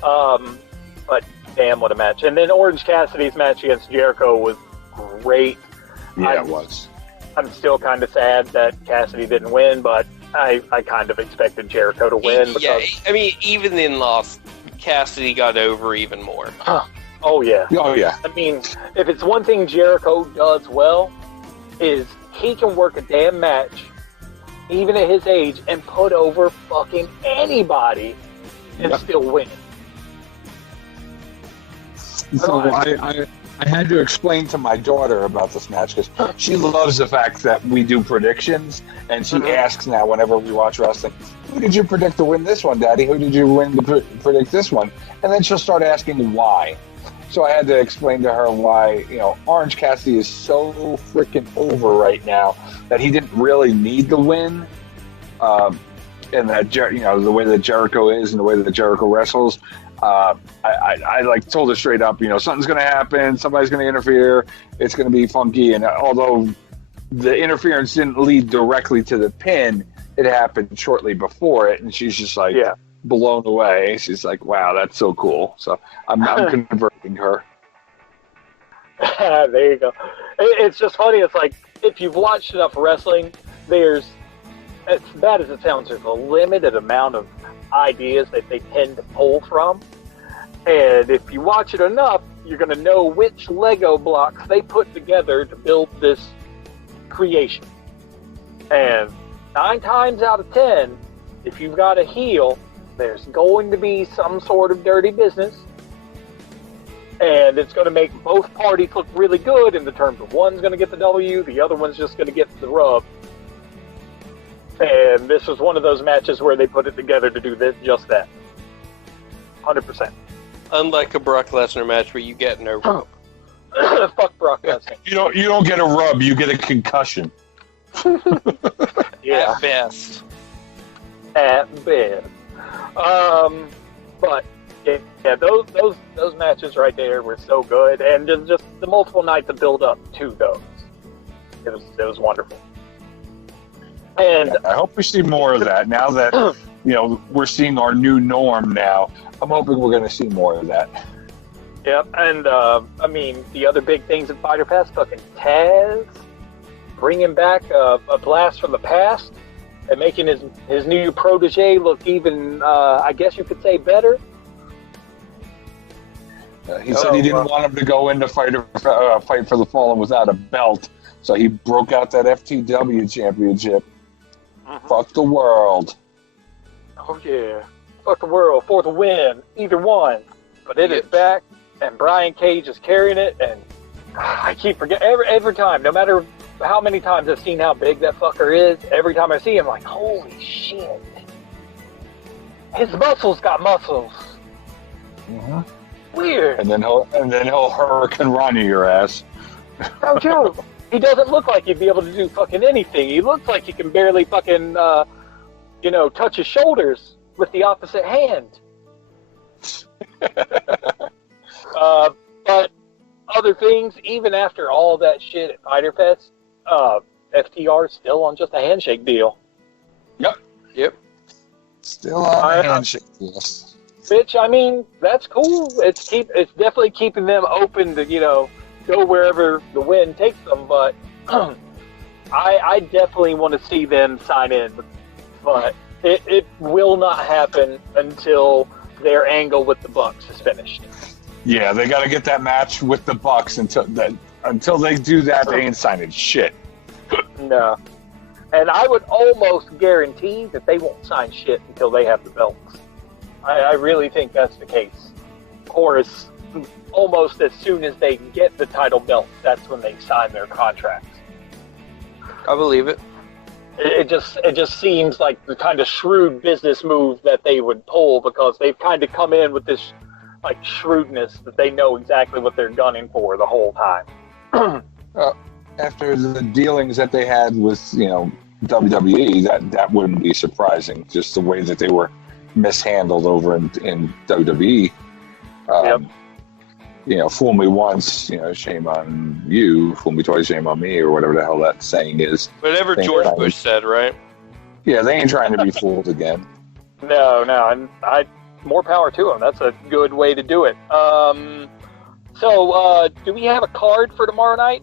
But damn, what a match! And then Orange Cassidy's match against Jericho was great. Yeah, it was. I'm still kind of sad that Cassidy didn't win, but I kind of expected Jericho to win. Because, yeah, I mean, even in loss, Cassidy got over even more. Oh, yeah. Oh, yeah. I mean, if it's one thing Jericho does well, is he can work a damn match, even at his age, and put over fucking anybody and still win. So I had to explain to my daughter about this match because she loves the fact that we do predictions, and she asks now whenever we watch wrestling, who did you predict to win this one, Daddy? Who did you win to predict this one? And then she'll start asking why. So I had to explain to her why, Orange Cassidy is so freaking over right now that he didn't really need the win. And that, the way that Jericho is and the way that Jericho wrestles. I like told her straight up, something's going to happen. Somebody's going to interfere. It's going to be funky. And although the interference didn't lead directly to the pin, it happened shortly before it. And she's just like blown away. She's like, wow, that's so cool. So I'm converting her. There you go. It's just funny. It's like, if you've watched enough wrestling, there's, as bad as it sounds, there's a limited amount of ideas that they tend to pull from, and if you watch it enough, you're going to know which Lego blocks they put together to build this creation. And 9 times out of 10, if you've got a heel, there's going to be some sort of dirty business, And it's going to make both parties look really good in the terms of one's going to get the W, the other one's just going to get the rub. And this was one of those matches where they put it together to do this, just that. 100%. Unlike a Brock Lesnar match where you get no rub. Fuck Brock Lesnar. You don't get a rub, you get a concussion. Yeah. At best. At best. But yeah, those matches right there were so good, and just the multiple nights of build up to those. It was wonderful. And I hope we see more of that now that we're seeing our new norm now. I'm hoping we're going to see more of that. Yep, and I mean the other big things at Fyter Fest, fucking Taz bringing back a blast from the past and making his new protege look even, I guess you could say, better. He said he didn't want him to go into Fight for the Fallen without a belt, so he broke out that FTW championship. Mm-hmm. Fuck the world. Oh yeah, fuck the world for the win, either one. But it is back, and Brian Cage is carrying it, and I keep forgetting every time, no matter how many times I've seen how big that fucker is, every time I see him, like, holy shit. His muscles got muscles. Mm-hmm. Weird. And then he'll Hurricane Rana your ass. No joke. He doesn't look like he'd be able to do fucking anything. He looks like he can barely fucking, touch his shoulders with the opposite hand. But other things, even after all that shit at Fyter Fest, FTR is still on just a handshake deal. Yep. Still on a handshake deal. Which, I mean, that's cool. It's definitely keeping them open to, go wherever the wind takes them. But I definitely want to see them sign in. But it will not happen until their angle with the Bucks is finished. Yeah, they got to get that match with the Bucks until they do that. They ain't signing shit. No. And I would almost guarantee that they won't sign shit until they have the belts. I really think that's the case. Or almost as soon as they get the title belt, that's when they sign their contracts. I believe it. It just seems like the kind of shrewd business move that they would pull, because they've kind of come in with this like shrewdness that they know exactly what they're gunning for the whole time. After the dealings that they had with WWE, that wouldn't be surprising. Just the way that they were mishandled over in WWE. Fool me once, shame on you. Fool me twice, shame on me, or whatever the hell that saying is. Whatever George Bush said, right? Yeah, they ain't trying to be fooled again. No, and more power to them. That's a good way to do it. So, do we have a card for tomorrow night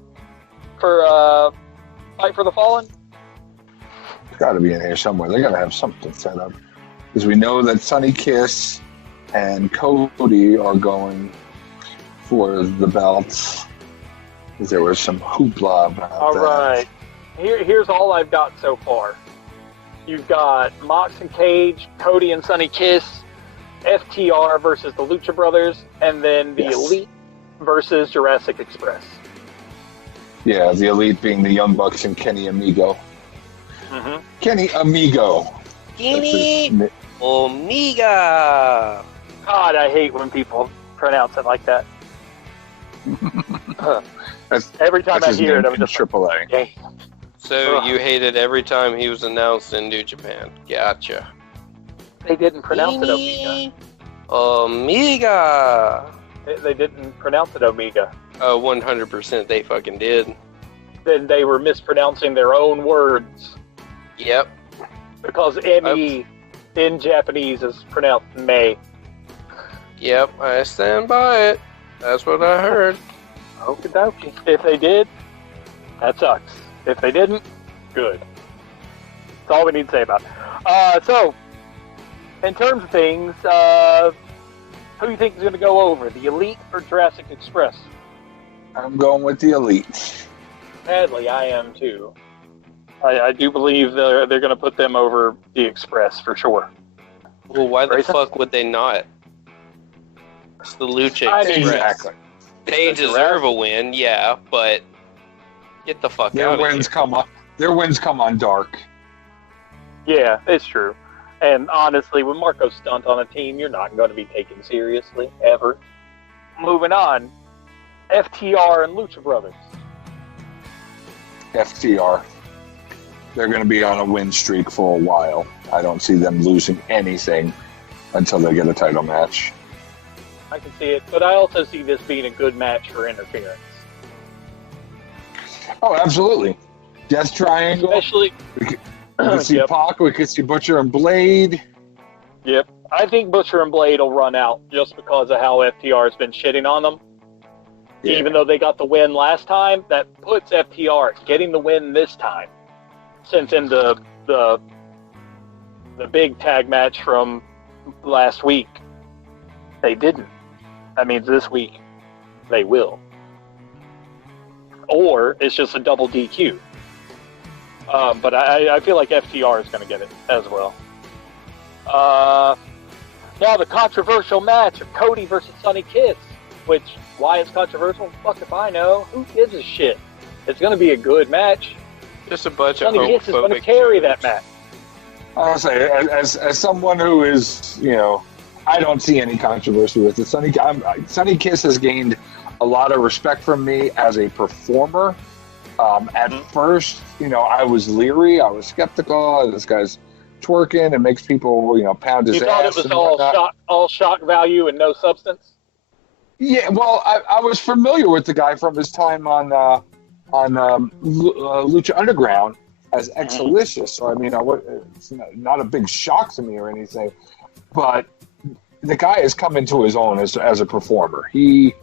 for Fight for the Fallen? It's got to be in here somewhere. They got to have something set up. Because we know that Sonny Kiss and Cody are going for the belts. There was some hoopla about that. All right. Here's all I've got so far. You've got Mox and Cage, Cody and Sonny Kiss, FTR versus the Lucha Brothers, and then the Elite versus Jurassic Express. Yeah, the Elite being the Young Bucks and Kenny Amigo. Mm-hmm. Kenny Amigo. Kenny Omega. God, I hate when people pronounce it like that. Every time I hear it, I'm just AAA. Okay. So you hated every time he was announced in New Japan. Gotcha. They didn't pronounce it Omega. Omega. They didn't pronounce it Omega. 100% they fucking did. Then they were mispronouncing their own words. Yep. Because M-E in Japanese is pronounced May. Yep, I stand by it. That's what I heard. Okie dokie. If they did, that sucks. If they didn't, good. That's all we need to say about it. So, in terms of things, who do you think is going to go over, the Elite or Jurassic Express? I'm going with the Elite. Sadly, I am too. I do believe they're going to put them over the Express for sure. Well, why the fuck would they not? It's the Lucha Express. Exactly. They deserve a win, yeah, but get the fuck out of here. Their wins come on dark. Yeah, it's true. And honestly, with Marco's stunt on a team, you're not going to be taken seriously, ever. Moving on, FTR and Lucha Brothers. FTR. They're going to be on a win streak for a while. I don't see them losing anything until they get a title match. I can see it, but I also see this being a good match for interference. Oh, absolutely. Death Triangle. Especially... We could see Pac, we could see Butcher and Blade. Yep. I think Butcher and Blade will run out just because of how FTR has been shitting on them. Yeah. Even though they got the win last time, that puts FTR getting the win this time. Since in the big tag match from last week, they didn't. That means this week, they will. Or it's just a double DQ. But I feel like FTR is going to get it as well. Now the controversial match of Cody versus Sonny Kiss, which, why it's controversial? Fuck if I know. Who gives a shit? It's going to be a good match. Just a bunch Sonny of Kiss is going to carry that match. I'll say, as someone who is, I don't see any controversy with it. Sonny Kiss has gained a lot of respect from me as a performer. At first, I was leery. I was skeptical. This guy's twerking and makes people, pound his ass. You thought it was all shock value and no substance? Yeah, well, I was familiar with the guy from his time on Lucha Underground as Exalicious. So, it's not a big shock to me or anything. But the guy has come into his own as a performer. He...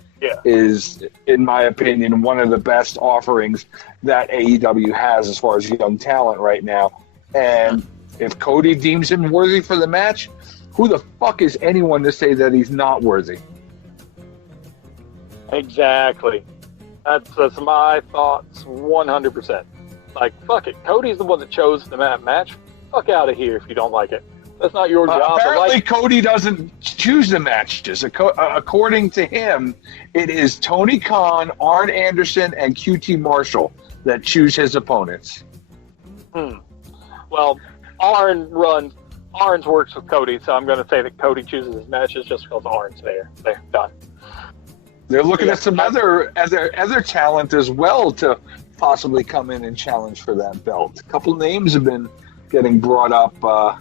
is, in my opinion, one of the best offerings that AEW has as far as young talent right now. And if Cody deems him worthy for the match, who the fuck is anyone to say that he's not worthy? Exactly. That's my thoughts 100%. Like, fuck it. Cody's the one that chose the match. Fuck out of here if you don't like it. That's not your job. Apparently, Cody doesn't choose the matches. According to him, it is Tony Khan, Arn Anderson, and QT Marshall that choose his opponents. Well, Arn's works with Cody, so I'm going to say that Cody chooses his matches just because Arn's there. They're done. They're looking at some other talent as well to possibly come in and challenge for that belt. A couple names have been getting brought up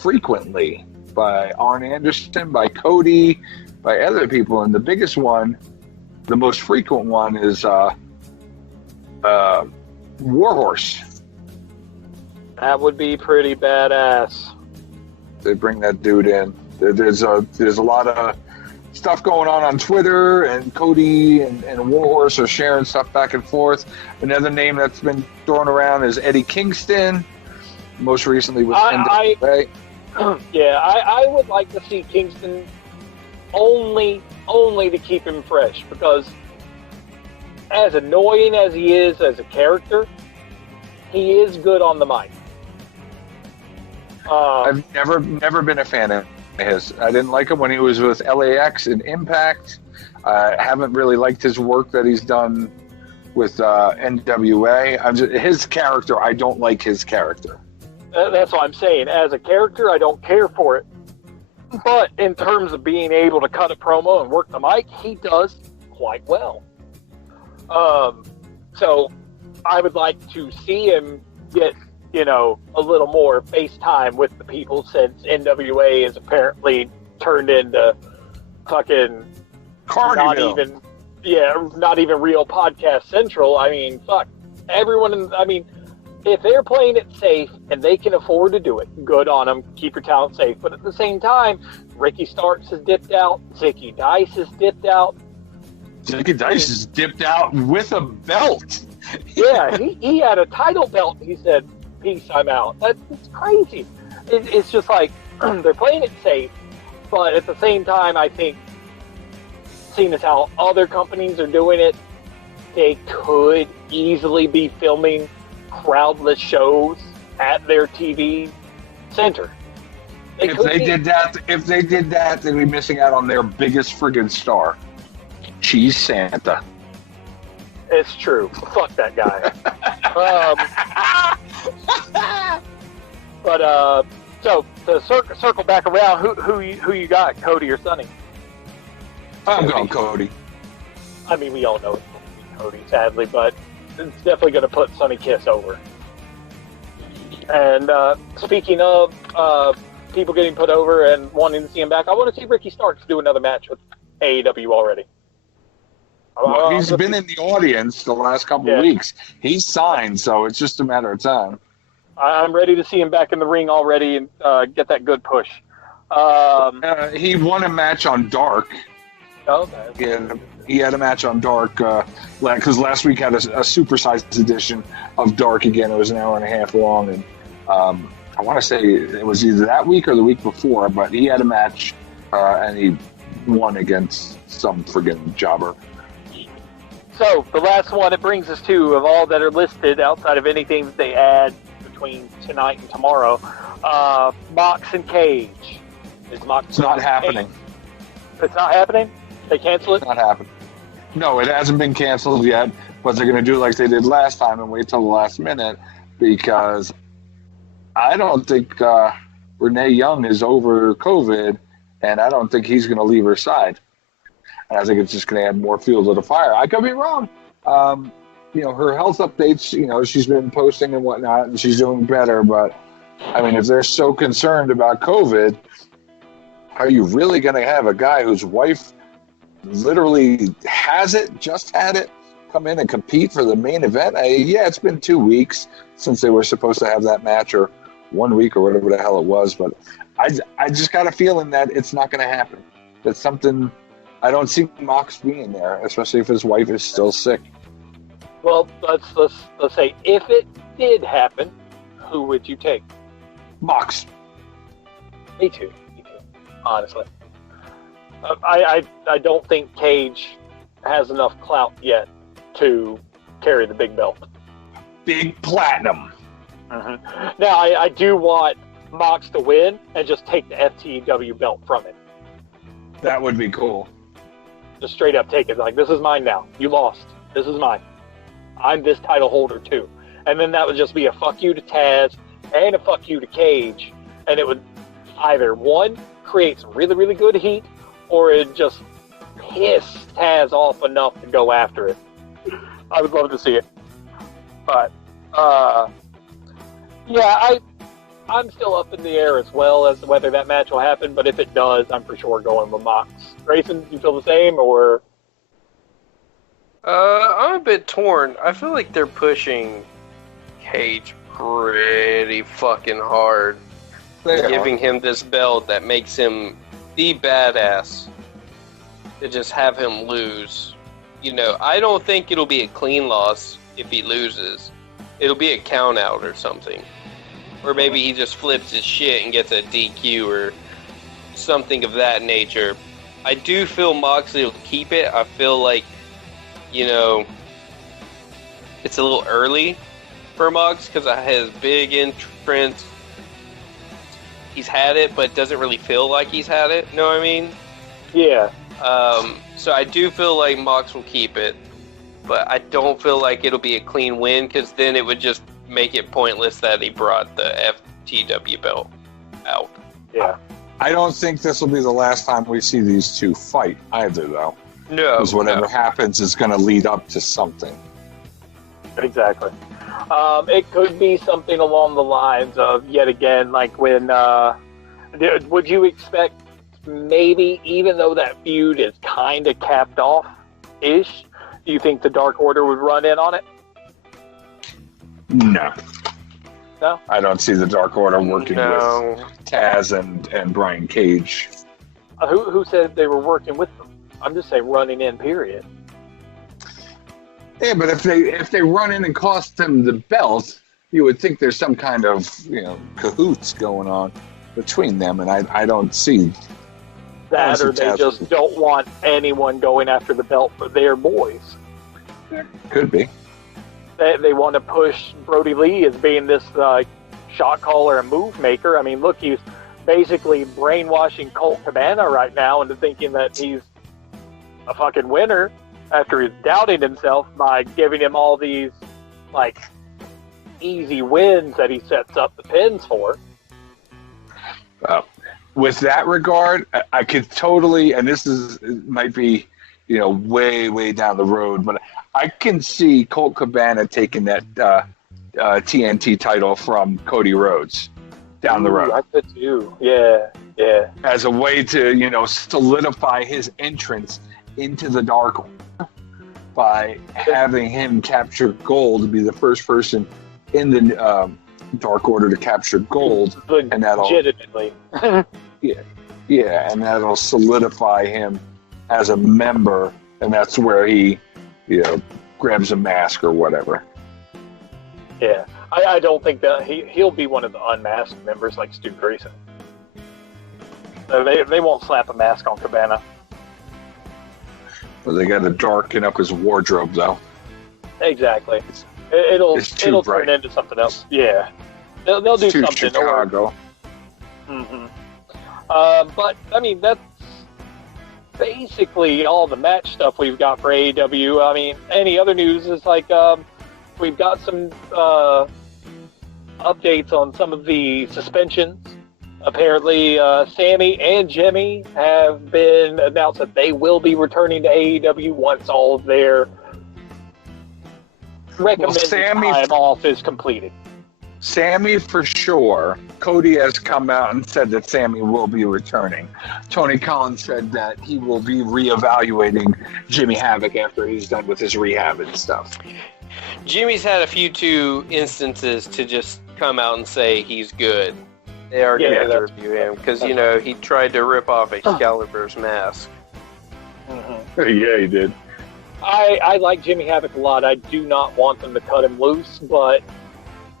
frequently by Arn Anderson, by Cody, by other people, and the biggest one, the most frequent one, is Warhorse. That would be pretty badass. They bring that dude in. There's a lot of stuff going on Twitter, and Cody and Warhorse are sharing stuff back and forth. Another name that's been thrown around is Eddie Kingston. Most recently with NJPW. I would like to see Kingston only to keep him fresh, because as annoying as he is as a character, he is good on the mic. I've never been a fan of his. I didn't like him when he was with LAX and Impact. I haven't really liked his work that he's done with NWA. His character, I don't like his character. That's what I'm saying. As a character, I don't care for it. But in terms of being able to cut a promo and work the mic, he does quite well. So I would like to see him get, a little more face time with the people, since NWA is apparently turned into fucking Carniville. not even real Podcast Central. Fuck. Everyone, if they're playing it safe and they can afford to do it, good on them. Keep your talent safe. But at the same time, Ricky Starks has dipped out. Zicky Dice has dipped out. Zicky Dice has dipped out with a belt. Yeah, he had a title belt. He said, "Peace, I'm out." That's crazy. It's just like they're playing it safe, but at the same time, I think, seeing as how other companies are doing it, they could easily be filming crowdless shows at their TV center. If they did that, they'd be missing out on their biggest friggin' star. Cheese Santa. It's true. Fuck that guy. So to circle back around, who you got, Cody or Sonny? I'm going Cody. I mean, we all know it's going to be Cody, sadly, but it's definitely going to put Sonny Kiss over. And speaking of people getting put over and wanting to see him back, I want to see Ricky Starks do another match with AEW already. Well, he's been in the audience the last couple of weeks. He's signed, so it's just a matter of time. I'm ready to see him back in the ring already and get that good push. He won a match on Dark. Okay. He had a match on Dark because last week had a supersized edition of Dark again. It was an hour and a half long, and I want to say it was either that week or the week before, but he had a match and he won against some friggin' jobber. So the last one it brings us to, of all that are listed outside of anything that they add between tonight and tomorrow, Mox and Cage. It's not happening. It's not happening? They cancel it? It's not happening. No, it hasn't been canceled yet, but they're going to do like they did last time and wait till the last minute, because I don't think Renee Young is over COVID, and I don't think he's going to leave her side. And I think it's just going to add more fuel to the fire. I could be wrong. Her health updates, she's been posting and whatnot, and she's doing better. But, I mean, if they're so concerned about COVID, are you really going to have a guy whose wife literally just had it, come in and compete for the main event? It's been 2 weeks since they were supposed to have that match, or 1 week or whatever the hell it was. But I just got a feeling that it's not going to happen. That's something... I don't see Mox being there, especially if his wife is still sick. Well, let's say if it did happen, who would you take? Mox. Me too. Honestly, I don't think Cage has enough clout yet to carry the big belt. Big Platinum. Mm-hmm. Now I do want Mox to win and just take the FTW belt from him. That would be cool. Just straight up take it. Like, this is mine now. You lost. This is mine. I'm this title holder too. And then that would just be a fuck you to Taz and a fuck you to Cage. And it would either, one, create some really, really good heat, or it just piss Taz off enough to go after it. I would love to see it. But, I'm still up in the air as well as to whether that match will happen, but if it does, I'm for sure going with Mox. Grayson, you feel the same, or? I'm a bit torn. I feel like they're pushing Cage pretty fucking hard. Giving him this belt that makes him the badass. To just have him lose. I don't think it'll be a clean loss if he loses. It'll be a count out or something. Or maybe he just flips his shit and gets a DQ or something of that nature. I do feel Moxley will keep it. I feel like, it's a little early for Mox because of his big entrance. He's had it, but doesn't really feel like he's had it. You know what I mean? Yeah. So I do feel like Mox will keep it, but I don't feel like it'll be a clean win because then it would just make it pointless that he brought the FTW belt out. Yeah. I don't think this will be the last time we see these two fight either, though. No. Because whatever happens is going to lead up to something. Exactly. It could be something along the lines of, yet again, like when, would you expect maybe, even though that feud is kind of capped off-ish, do you think the Dark Order would run in on it? No. No? I don't see the Dark Order working with Taz and Brian Cage. Who said they were working with them? I'm just saying running in, period. Yeah, but if they run in and cost them the belt, you would think there's some kind of cahoots going on between them, and I don't see that, or they just don't want anyone going after the belt for their boys. Could be. They want to push Brody Lee as being this shot caller and move maker. I mean, look, he's basically brainwashing Colt Cabana right now into thinking that he's a fucking winner after he's doubting himself by giving him all these, like, easy wins that he sets up the pins for. With that regard, I could totally, and might be, way, way down the road, but I can see Colt Cabana taking that TNT title from Cody Rhodes down the road. I could too. Yeah. As a way to, solidify his entrance into the Dark Order by having him capture gold, to be the first person in the Dark Order to capture gold, and that'll legitimately. and that'll solidify him as a member, and that's where he, grabs a mask or whatever. Yeah, I don't think that he'll be one of the unmasked members like Stu Grayson. So they won't slap a mask on Cabana. Well, they got to darken up his wardrobe, though. Exactly. It'll turn into something else. Yeah, they'll do something. Chicago. But I mean, that's basically all the match stuff we've got for AEW. I mean, any other news is like we've got some updates on some of the suspensions. Apparently, Sammy and Jimmy have been announced that they will be returning to AEW once all of their recommended time off is completed. Sammy for sure. Cody has come out and said that Sammy will be returning. Tony Khan said that he will be reevaluating Jimmy Havoc after he's done with his rehab and stuff. Jimmy's had two instances to just come out and say he's good. They are going to review him because, he tried to rip off Excalibur's mask. Yeah, he did. I like Jimmy Havoc a lot. I do not want them to cut him loose, but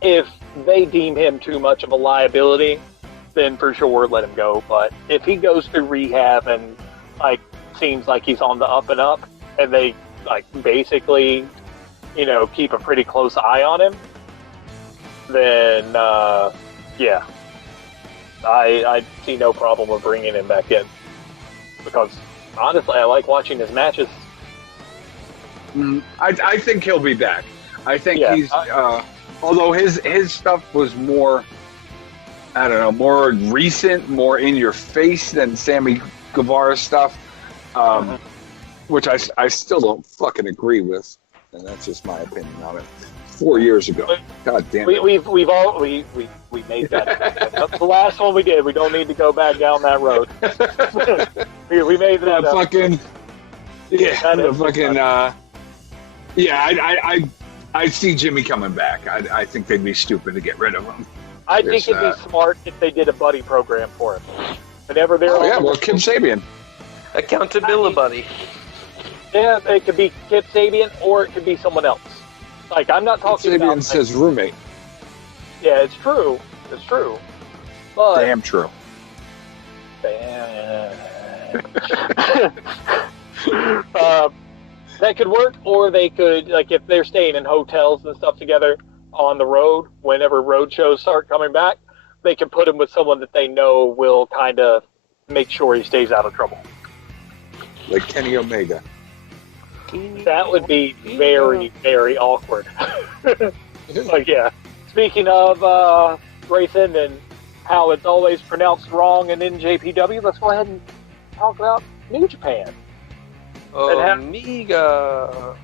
if they deem him too much of a liability, then for sure let him go. But if he goes through rehab and seems like he's on the up and up, and they basically, keep a pretty close eye on him, then I see no problem with bringing him back in, because honestly, I like watching his matches. I think he'll be back. I think he's. Although his stuff was more, more recent, more in your face than Sammy Guevara's stuff, which I still don't fucking agree with, and that's just my opinion on it. 4 years ago, God damn it. We made that. That's the last one we did. We don't need to go back down that road. we made that. I see Jimmy coming back. I think they'd be stupid to get rid of him. I think it'd be smart if they did a buddy program for him. Whenever they're Kim Sabian. Accountability buddy. Yeah, it could be Kip Sabian or it could be someone else. I'm not talking about... Sabian says roommate. Yeah, it's true. It's true. But... Damn true. That could work, or they could, if they're staying in hotels and stuff together on the road, whenever road shows start coming back, they can put him with someone that they know will kind of make sure he stays out of trouble. Like Kenny Omega. That would be very, very awkward. Speaking of Grayson and how it's always pronounced wrong in NJPW, let's go ahead and talk about New Japan. Omega.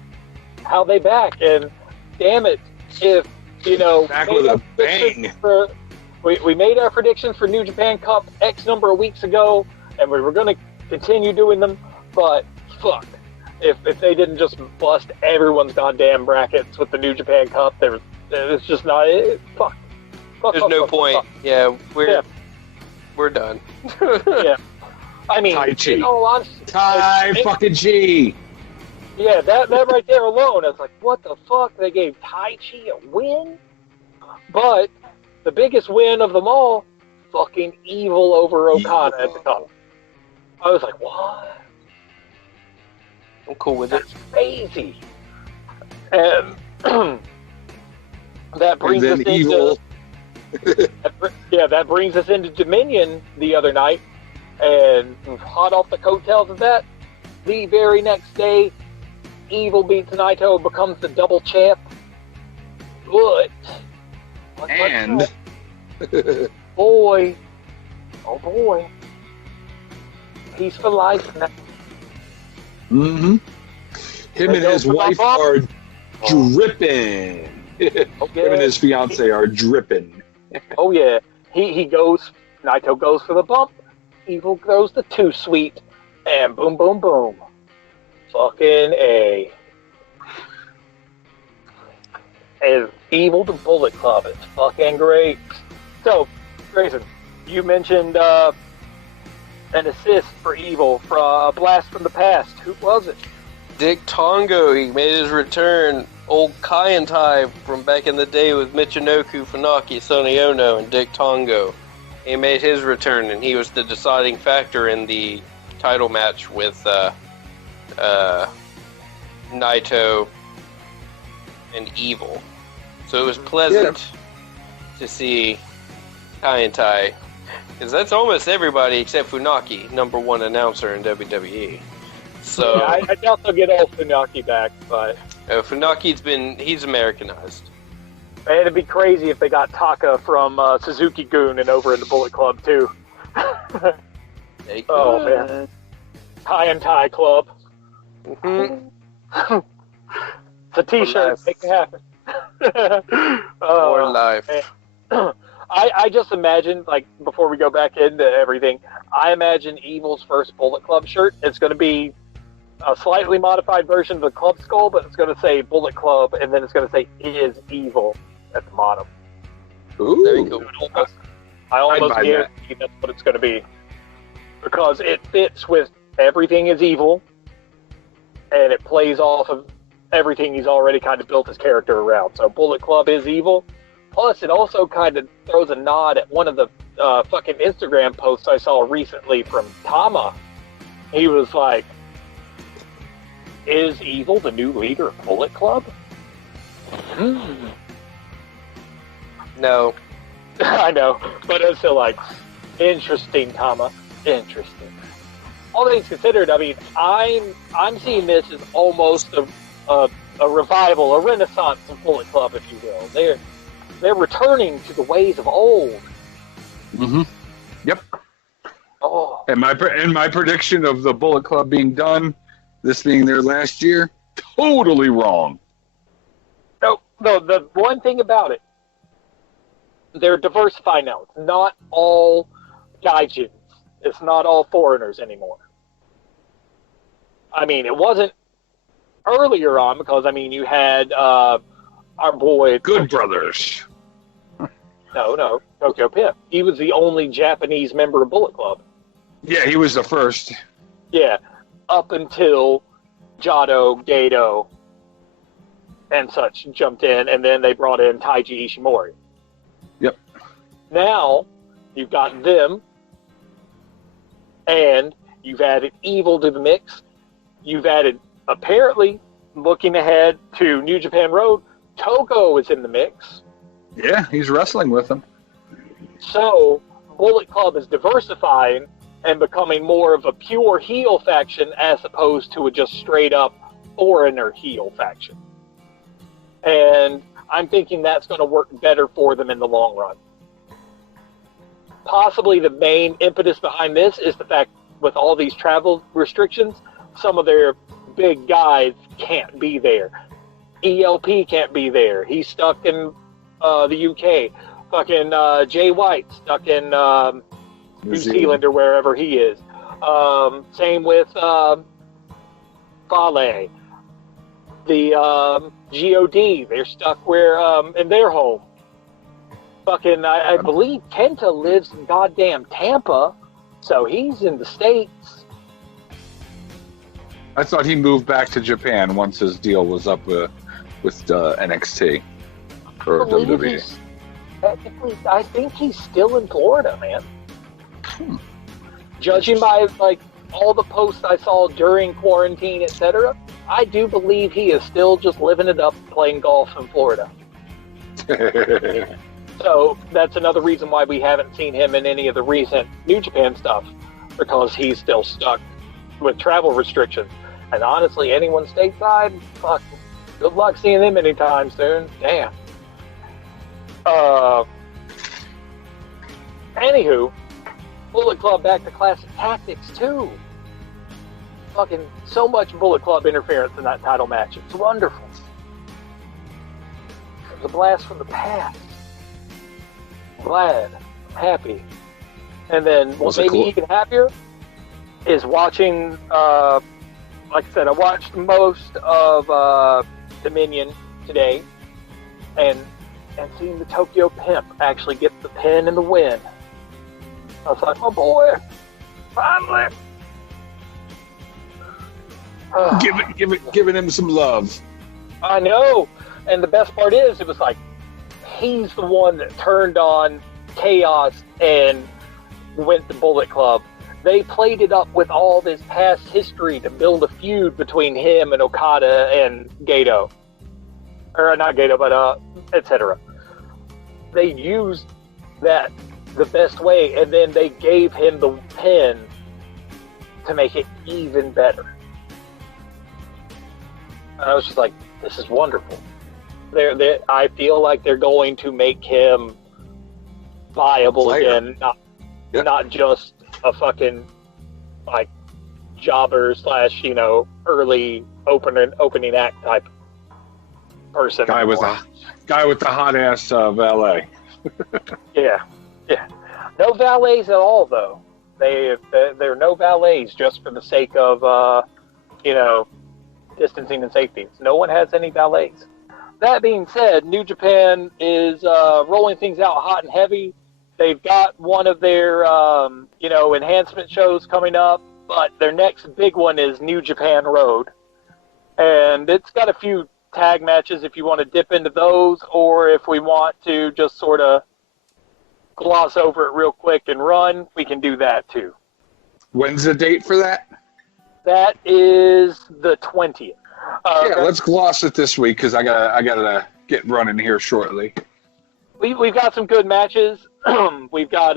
How they back, and damn it, if back with a bang. We made our predictions for New Japan Cup X number of weeks ago, and we were going to continue doing them, but fuck, if they didn't just bust everyone's goddamn brackets with the New Japan Cup, it's just not fuck. There's no point. Fuck. Yeah, we're done. Yeah. I mean, Tai Chi. in all honesty, fucking Chi. Yeah, that right there alone, I was like, what the fuck? They gave Tai Chi a win? But the biggest win of them all, fucking Evil over Okada at the Cup. I was like, what? I'm cool with That's crazy. And that brings us into... that brings us into Dominion the other night. And hot off the coattails of that, The very next day, Evil beats Naito, becomes the double champ. But, And boy, oh boy, he's for life now. mm-hmm. Him and his wife are dripping. Okay. Him and his fiance are dripping. Oh yeah, he goes. Naito goes for the bump. Evil goes the too sweet, and boom, boom, boom. Fucking A. As Evil to Bullet Club, it's fucking great. So, Grayson, you mentioned an assist for Evil from a blast from the past. Who was it? Dick Tongo, he made his return. Old Kai and Tai from back in the day with Michinoku Funaki, Sonny Ono, and Dick Tongo. He made his return, and he was the deciding factor in the title match with Naito and Evil. So it was pleasant to see Kai and Tai, because that's almost everybody except Funaki, #1 announcer in WWE. So yeah, I doubt they'll get old Funaki back, but he's Americanized. man, it'd be crazy if they got Taka from Suzuki-gun and over in the Bullet Club too. Oh man, Kai and Tai Club. Mm-hmm. It's a T-shirt. Make it happen. More life. I just imagine, like, before we go back into everything, I imagine Evil's first Bullet Club shirt. It's going to be a slightly modified version of the club skull, but it's going to say Bullet Club, and then it's going to say "Is Evil" at the bottom. Ooh. Very cool. I almost guarantee that's what it's going to be, because it fits with everything is evil, and it plays off of everything he's already kind of built his character around. So Bullet Club is evil. Plus, it also kind of throws a nod at one of the fucking Instagram posts I saw recently from Tama. He was like, "Is Evil the new leader of Bullet Club?" No. I know, but it's still like, interesting, Tama. Interesting. All things considered, I mean, I'm seeing this as almost a revival, a renaissance of Bullet Club, if you will. They're returning to the ways of old. Mm-hmm. Yep. Oh. And my prediction of the Bullet Club being done, this being their last year, totally wrong. No, the one thing about it, they're diversifying now. It's not all gaijins. It's not all foreigners anymore. I mean, it wasn't earlier on, because, I mean, you had our boy... Good Brothers. No, Tokyo Pip. He was the only Japanese member of Bullet Club. Yeah, he was the first. Yeah, up until Jado, Gato, and such jumped in, and then they brought in Taiji Ishimori. Yep. Now, you've got them, and you've added Evil to the mix. You've added, apparently, looking ahead to New Japan Road, Togo is in the mix. Yeah, he's wrestling with them. So, Bullet Club is diversifying and becoming more of a pure heel faction as opposed to a just straight-up foreigner heel faction. And I'm thinking that's going to work better for them in the long run. Possibly the main impetus behind this is the fact, with all these travel restrictions, some of their big guys can't be there. ELP can't be there. He's stuck in the UK. Fucking Jay White stuck in New Zealand or wherever he is. Same with Fale. The GOD, they're stuck where in their home. Fucking, I believe Kenta lives in goddamn Tampa, so he's in the States. I thought he moved back to Japan once his deal was up with NXT or WWE. Technically, I think he's still in Florida, man. Judging by like all the posts I saw during quarantine, etc., I do believe he is still just living it up, playing golf in Florida. So that's another reason why we haven't seen him in any of the recent New Japan stuff, because he's still stuck with travel restrictions. And honestly, anyone stateside, fuck, good luck seeing them anytime soon. Damn. Anywho, Bullet Club back to classic tactics too. Fucking so much Bullet Club interference in that title match. It's wonderful. It was a blast from the past. I'm glad. I'm happy. And then what made me even happier is watching, like I said, I watched most of Dominion today, and seeing the Tokyo Pimp actually get the pin and the win. I was like, oh boy, finally. Giving him some love. I know. And the best part is, it was like, he's the one that turned on Chaos and went to Bullet Club. They played it up with all this past history to build a feud between him and Okada and Gato. Or not Gato, but etc. They used that the best way, and then they gave him the pin to make it even better. And I was just like, this is wonderful. I feel like they're going to make him viable again, not just a fucking like jobber / early opening act type person. Guy with the hot ass valet. Yeah. No valets at all, though. They're no valets just for the sake of distancing and safety. No one has any valets. That being said, New Japan is rolling things out hot and heavy. They've got one of their, enhancement shows coming up, but their next big one is New Japan Road. And it's got a few tag matches if you want to dip into those, or if we want to just sort of gloss over it real quick and run, we can do that too. When's the date for that? That is the 20th. Let's gloss it this week because I gotta get running here shortly. We've got some good matches. We've got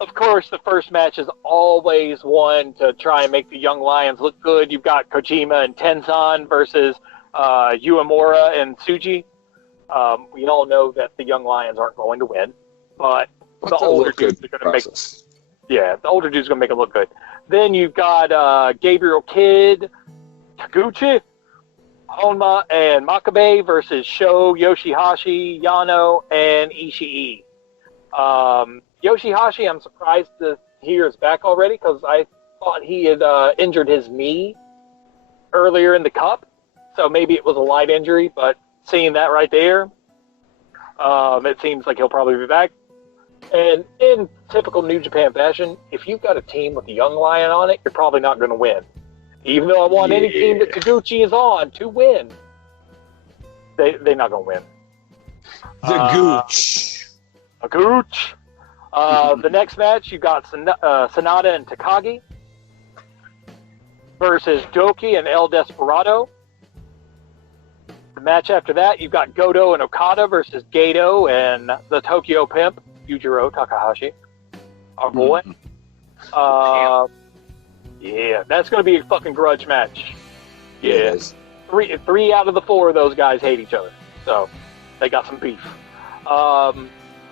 of course the first match is always one to try and make the Young Lions look good. You've got Kojima and Tenzan versus Uemura and Tsuji. We all know that the Young Lions aren't going to win, but the older dudes are going to the older dudes are going to make it look good. Then you've got Gabriel Kidd, Taguchi, Honma, and Makabe versus Sho, Yoshihashi, Yano, and Ishii. Yoshihashi, I'm surprised to hear is back already because I thought he had injured his knee earlier in the Cup, so maybe it was a light injury, but seeing that right there, it seems like he'll probably be back. And in typical New Japan fashion, if you've got a team with a Young Lion on it, you're probably not going to win. Even though I want any team that Taguchi is on to win, they're not going to win. The Gooch. A Gooch. The next match, you got Sanada and Takagi versus Doki and El Desperado. The match after that, you've got Goto and Okada versus Gato and the Tokyo Pimp, Yujiro Takahashi, our boy. Yeah, that's going to be a fucking grudge match. Yeah. Three out of the 4 of those guys hate each other. So, they got some beef.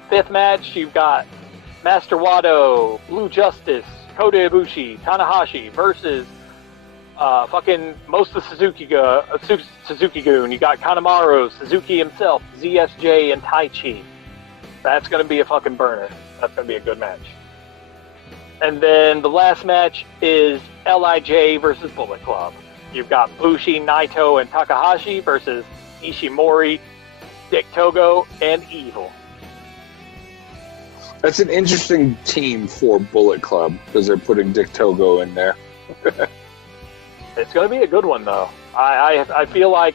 Fifth match, you've got Master Wato, Blue Justice, Kota Ibushi, Tanahashi versus fucking most of the Suzuki-gun. You got Kanemaru, Suzuki himself, ZSJ, and Taichi. That's going to be a fucking burner. That's going to be a good match. And then the last match is LIJ versus Bullet Club. You've got Bushi, Naito, and Takahashi versus Ishimori, Dick Togo, and Evil. That's an interesting team for Bullet Club because they're putting Dick Togo in there. It's going to be a good one, though. I feel like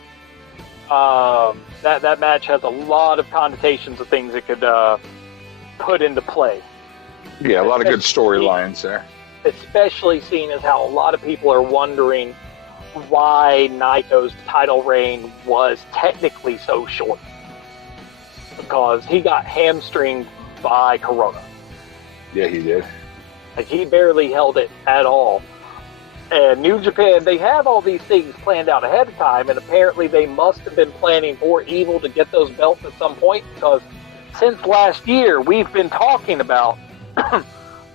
that match has a lot of connotations of things it could put into play. Yeah, a lot of good storylines there. Especially seeing as how a lot of people are wondering why Naito's title reign was technically so short. Because he got hamstringed by Corona. Yeah, he did. Like, he barely held it at all. And New Japan, they have all these things planned out ahead of time, and apparently they must have been planning for Evil to get those belts at some point, because since last year, we've been talking about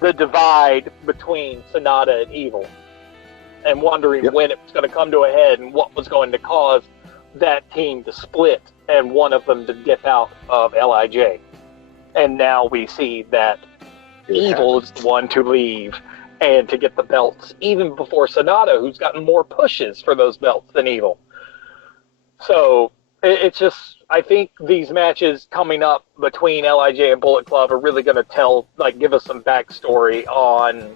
the divide between Sonata and Evil, and wondering when it was going to come to a head and what was going to cause that team to split and one of them to dip out of LIJ. And now we see that Evil is the one to leave and to get the belts, even before Sonata, who's gotten more pushes for those belts than Evil. So it's just, I think these matches coming up between LIJ and Bullet Club are really going to give us some backstory on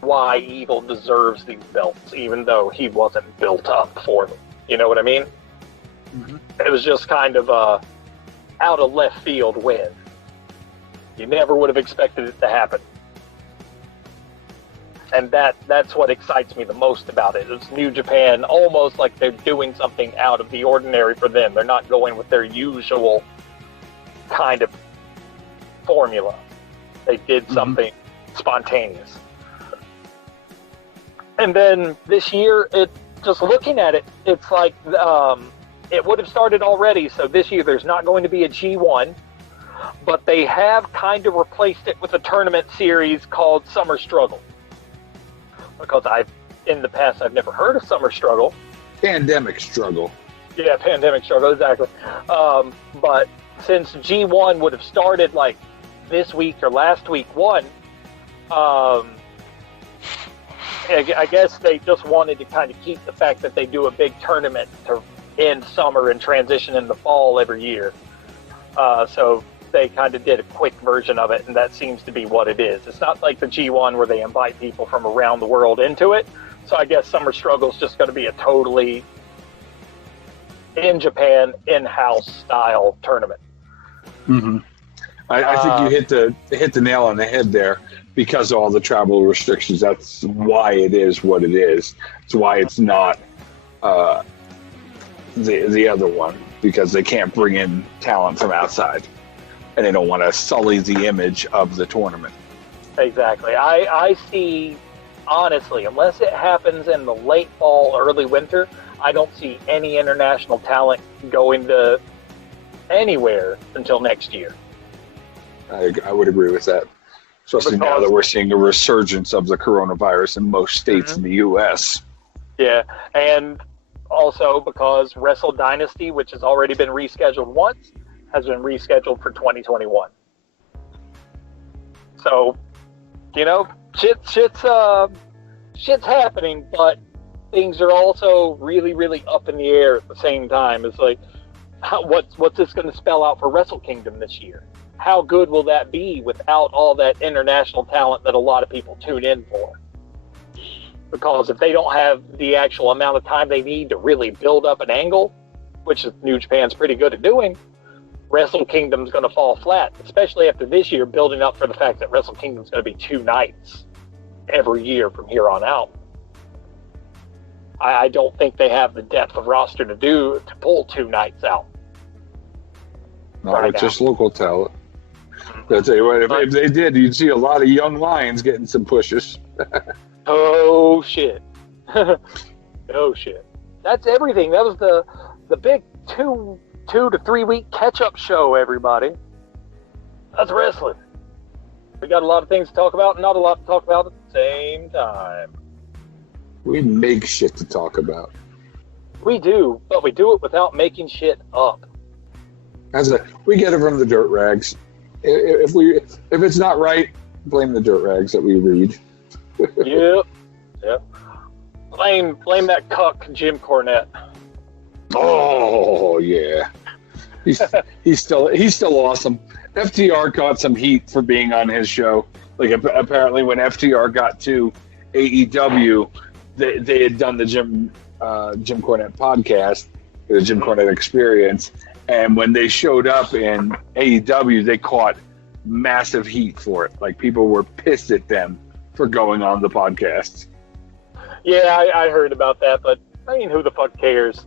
why Evil deserves these belts, even though he wasn't built up for them. You know what I mean? Mm-hmm. It was just kind of a out of left field win. You never would have expected it to happen. And that's what excites me the most about it. It's New Japan, almost like they're doing something out of the ordinary for them. They're not going with their usual kind of formula. They did something spontaneous. And then this year, just looking at it, it's like it would have started already. So this year, there's not going to be a G1, but they have kind of replaced it with a tournament series called Summer Struggle. Because in the past, I've never heard of Summer Struggle. Pandemic Struggle. Yeah, Pandemic Struggle, exactly. But since G1 would have started like this week or last week one, I guess they just wanted to kind of keep the fact that they do a big tournament to end summer and transition in the fall every year. So they kind of did a quick version of it, and that seems to be what it is. It's not like the G1 where they invite people from around the world into it. So I guess Summer Struggle is just going to be a totally in Japan, in-house style tournament. Mm-hmm. I think you hit the nail on the head there. Because of all the travel restrictions, that's why it is what it is. It's why it's not the other one, because they can't bring in talent from outside, and they don't want to sully the image of the tournament. Exactly. I see, honestly, unless it happens in the late fall, early winter, I don't see any international talent going to anywhere until next year. I would agree with that. Especially now that we're seeing a resurgence of the coronavirus in most states in the U.S. Yeah, and also because Wrestle Dynasty, which has already been rescheduled once, has been rescheduled for 2021. So, you know, shit's happening, but things are also really, really up in the air at the same time. It's like, what's this going to spell out for Wrestle Kingdom this year? How good will that be without all that international talent that a lot of people tune in for? Because if they don't have the actual amount of time they need to really build up an angle, which New Japan's pretty good at doing, Wrestle Kingdom's going to fall flat, especially after this year building up for the fact that Wrestle Kingdom's going to be 2 nights every year from here on out. I don't think they have the depth of roster to pull 2 nights out. Not with just local talent. I'll tell you what, if they did, you'd see a lot of young lions getting some pushes. Oh, shit. Oh, shit. That's everything. That was the big 2 to 3 week catch-up show, everybody. That's wrestling. We got a lot of things to talk about and not a lot to talk about at the same time. We make shit to talk about. We do, but we do it without making shit up. We get it from the dirt rags. If it's not right, blame the dirt rags that we read. Yep. Blame that cuck Jim Cornette. Oh yeah, he's still awesome. FTR caught some heat for being on his show. Like apparently when FTR got to AEW, they had done the Jim Cornette podcast, the Jim Cornette Experience. And when they showed up in AEW, they caught massive heat for it. Like, people were pissed at them for going on the podcast. Yeah, I heard about that, but I mean, who the fuck cares?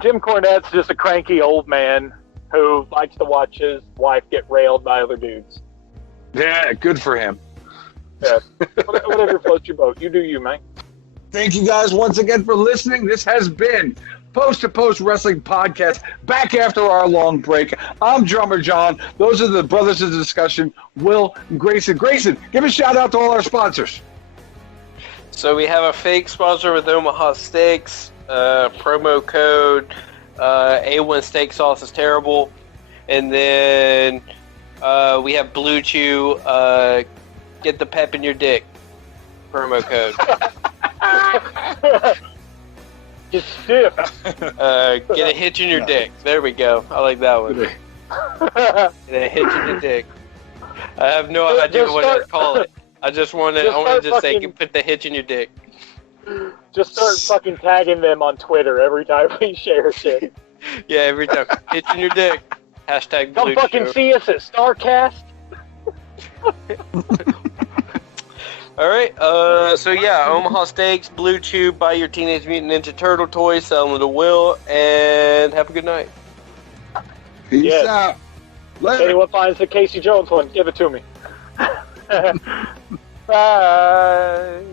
Jim Cornette's just a cranky old man who likes to watch his wife get railed by other dudes. Yeah, good for him. Fest. Whatever floats your boat. You do you, man. Thank you guys once again for listening. This has been Post to Post Wrestling Podcast, back after our long break. I'm Drummer John. Those are the brothers of discussion, Will and Grayson. Grayson, give a shout out to all our sponsors. So we have a fake sponsor with Omaha Steaks. Promo code A1 Steak Sauce is terrible. And then we have Blue Chew. Get the pep in your dick. Promo code. Get stiff. Get a hitch in your dick. There we go. I like that one. Get a hitch in your dick. I have no idea what to call it. I want to just say, put the hitch in your dick. Just start fucking tagging them on Twitter every time we share shit. Yeah, every time. Hitch in your dick. Hashtag Come Blue fucking Show. see us at StarCast. All right. So yeah, Omaha Steaks, Blue Chew, buy your Teenage Mutant Ninja Turtle toys, sell them to Will, and have a good night. Peace out. If anyone finds the Casey Jones one, give it to me. Bye.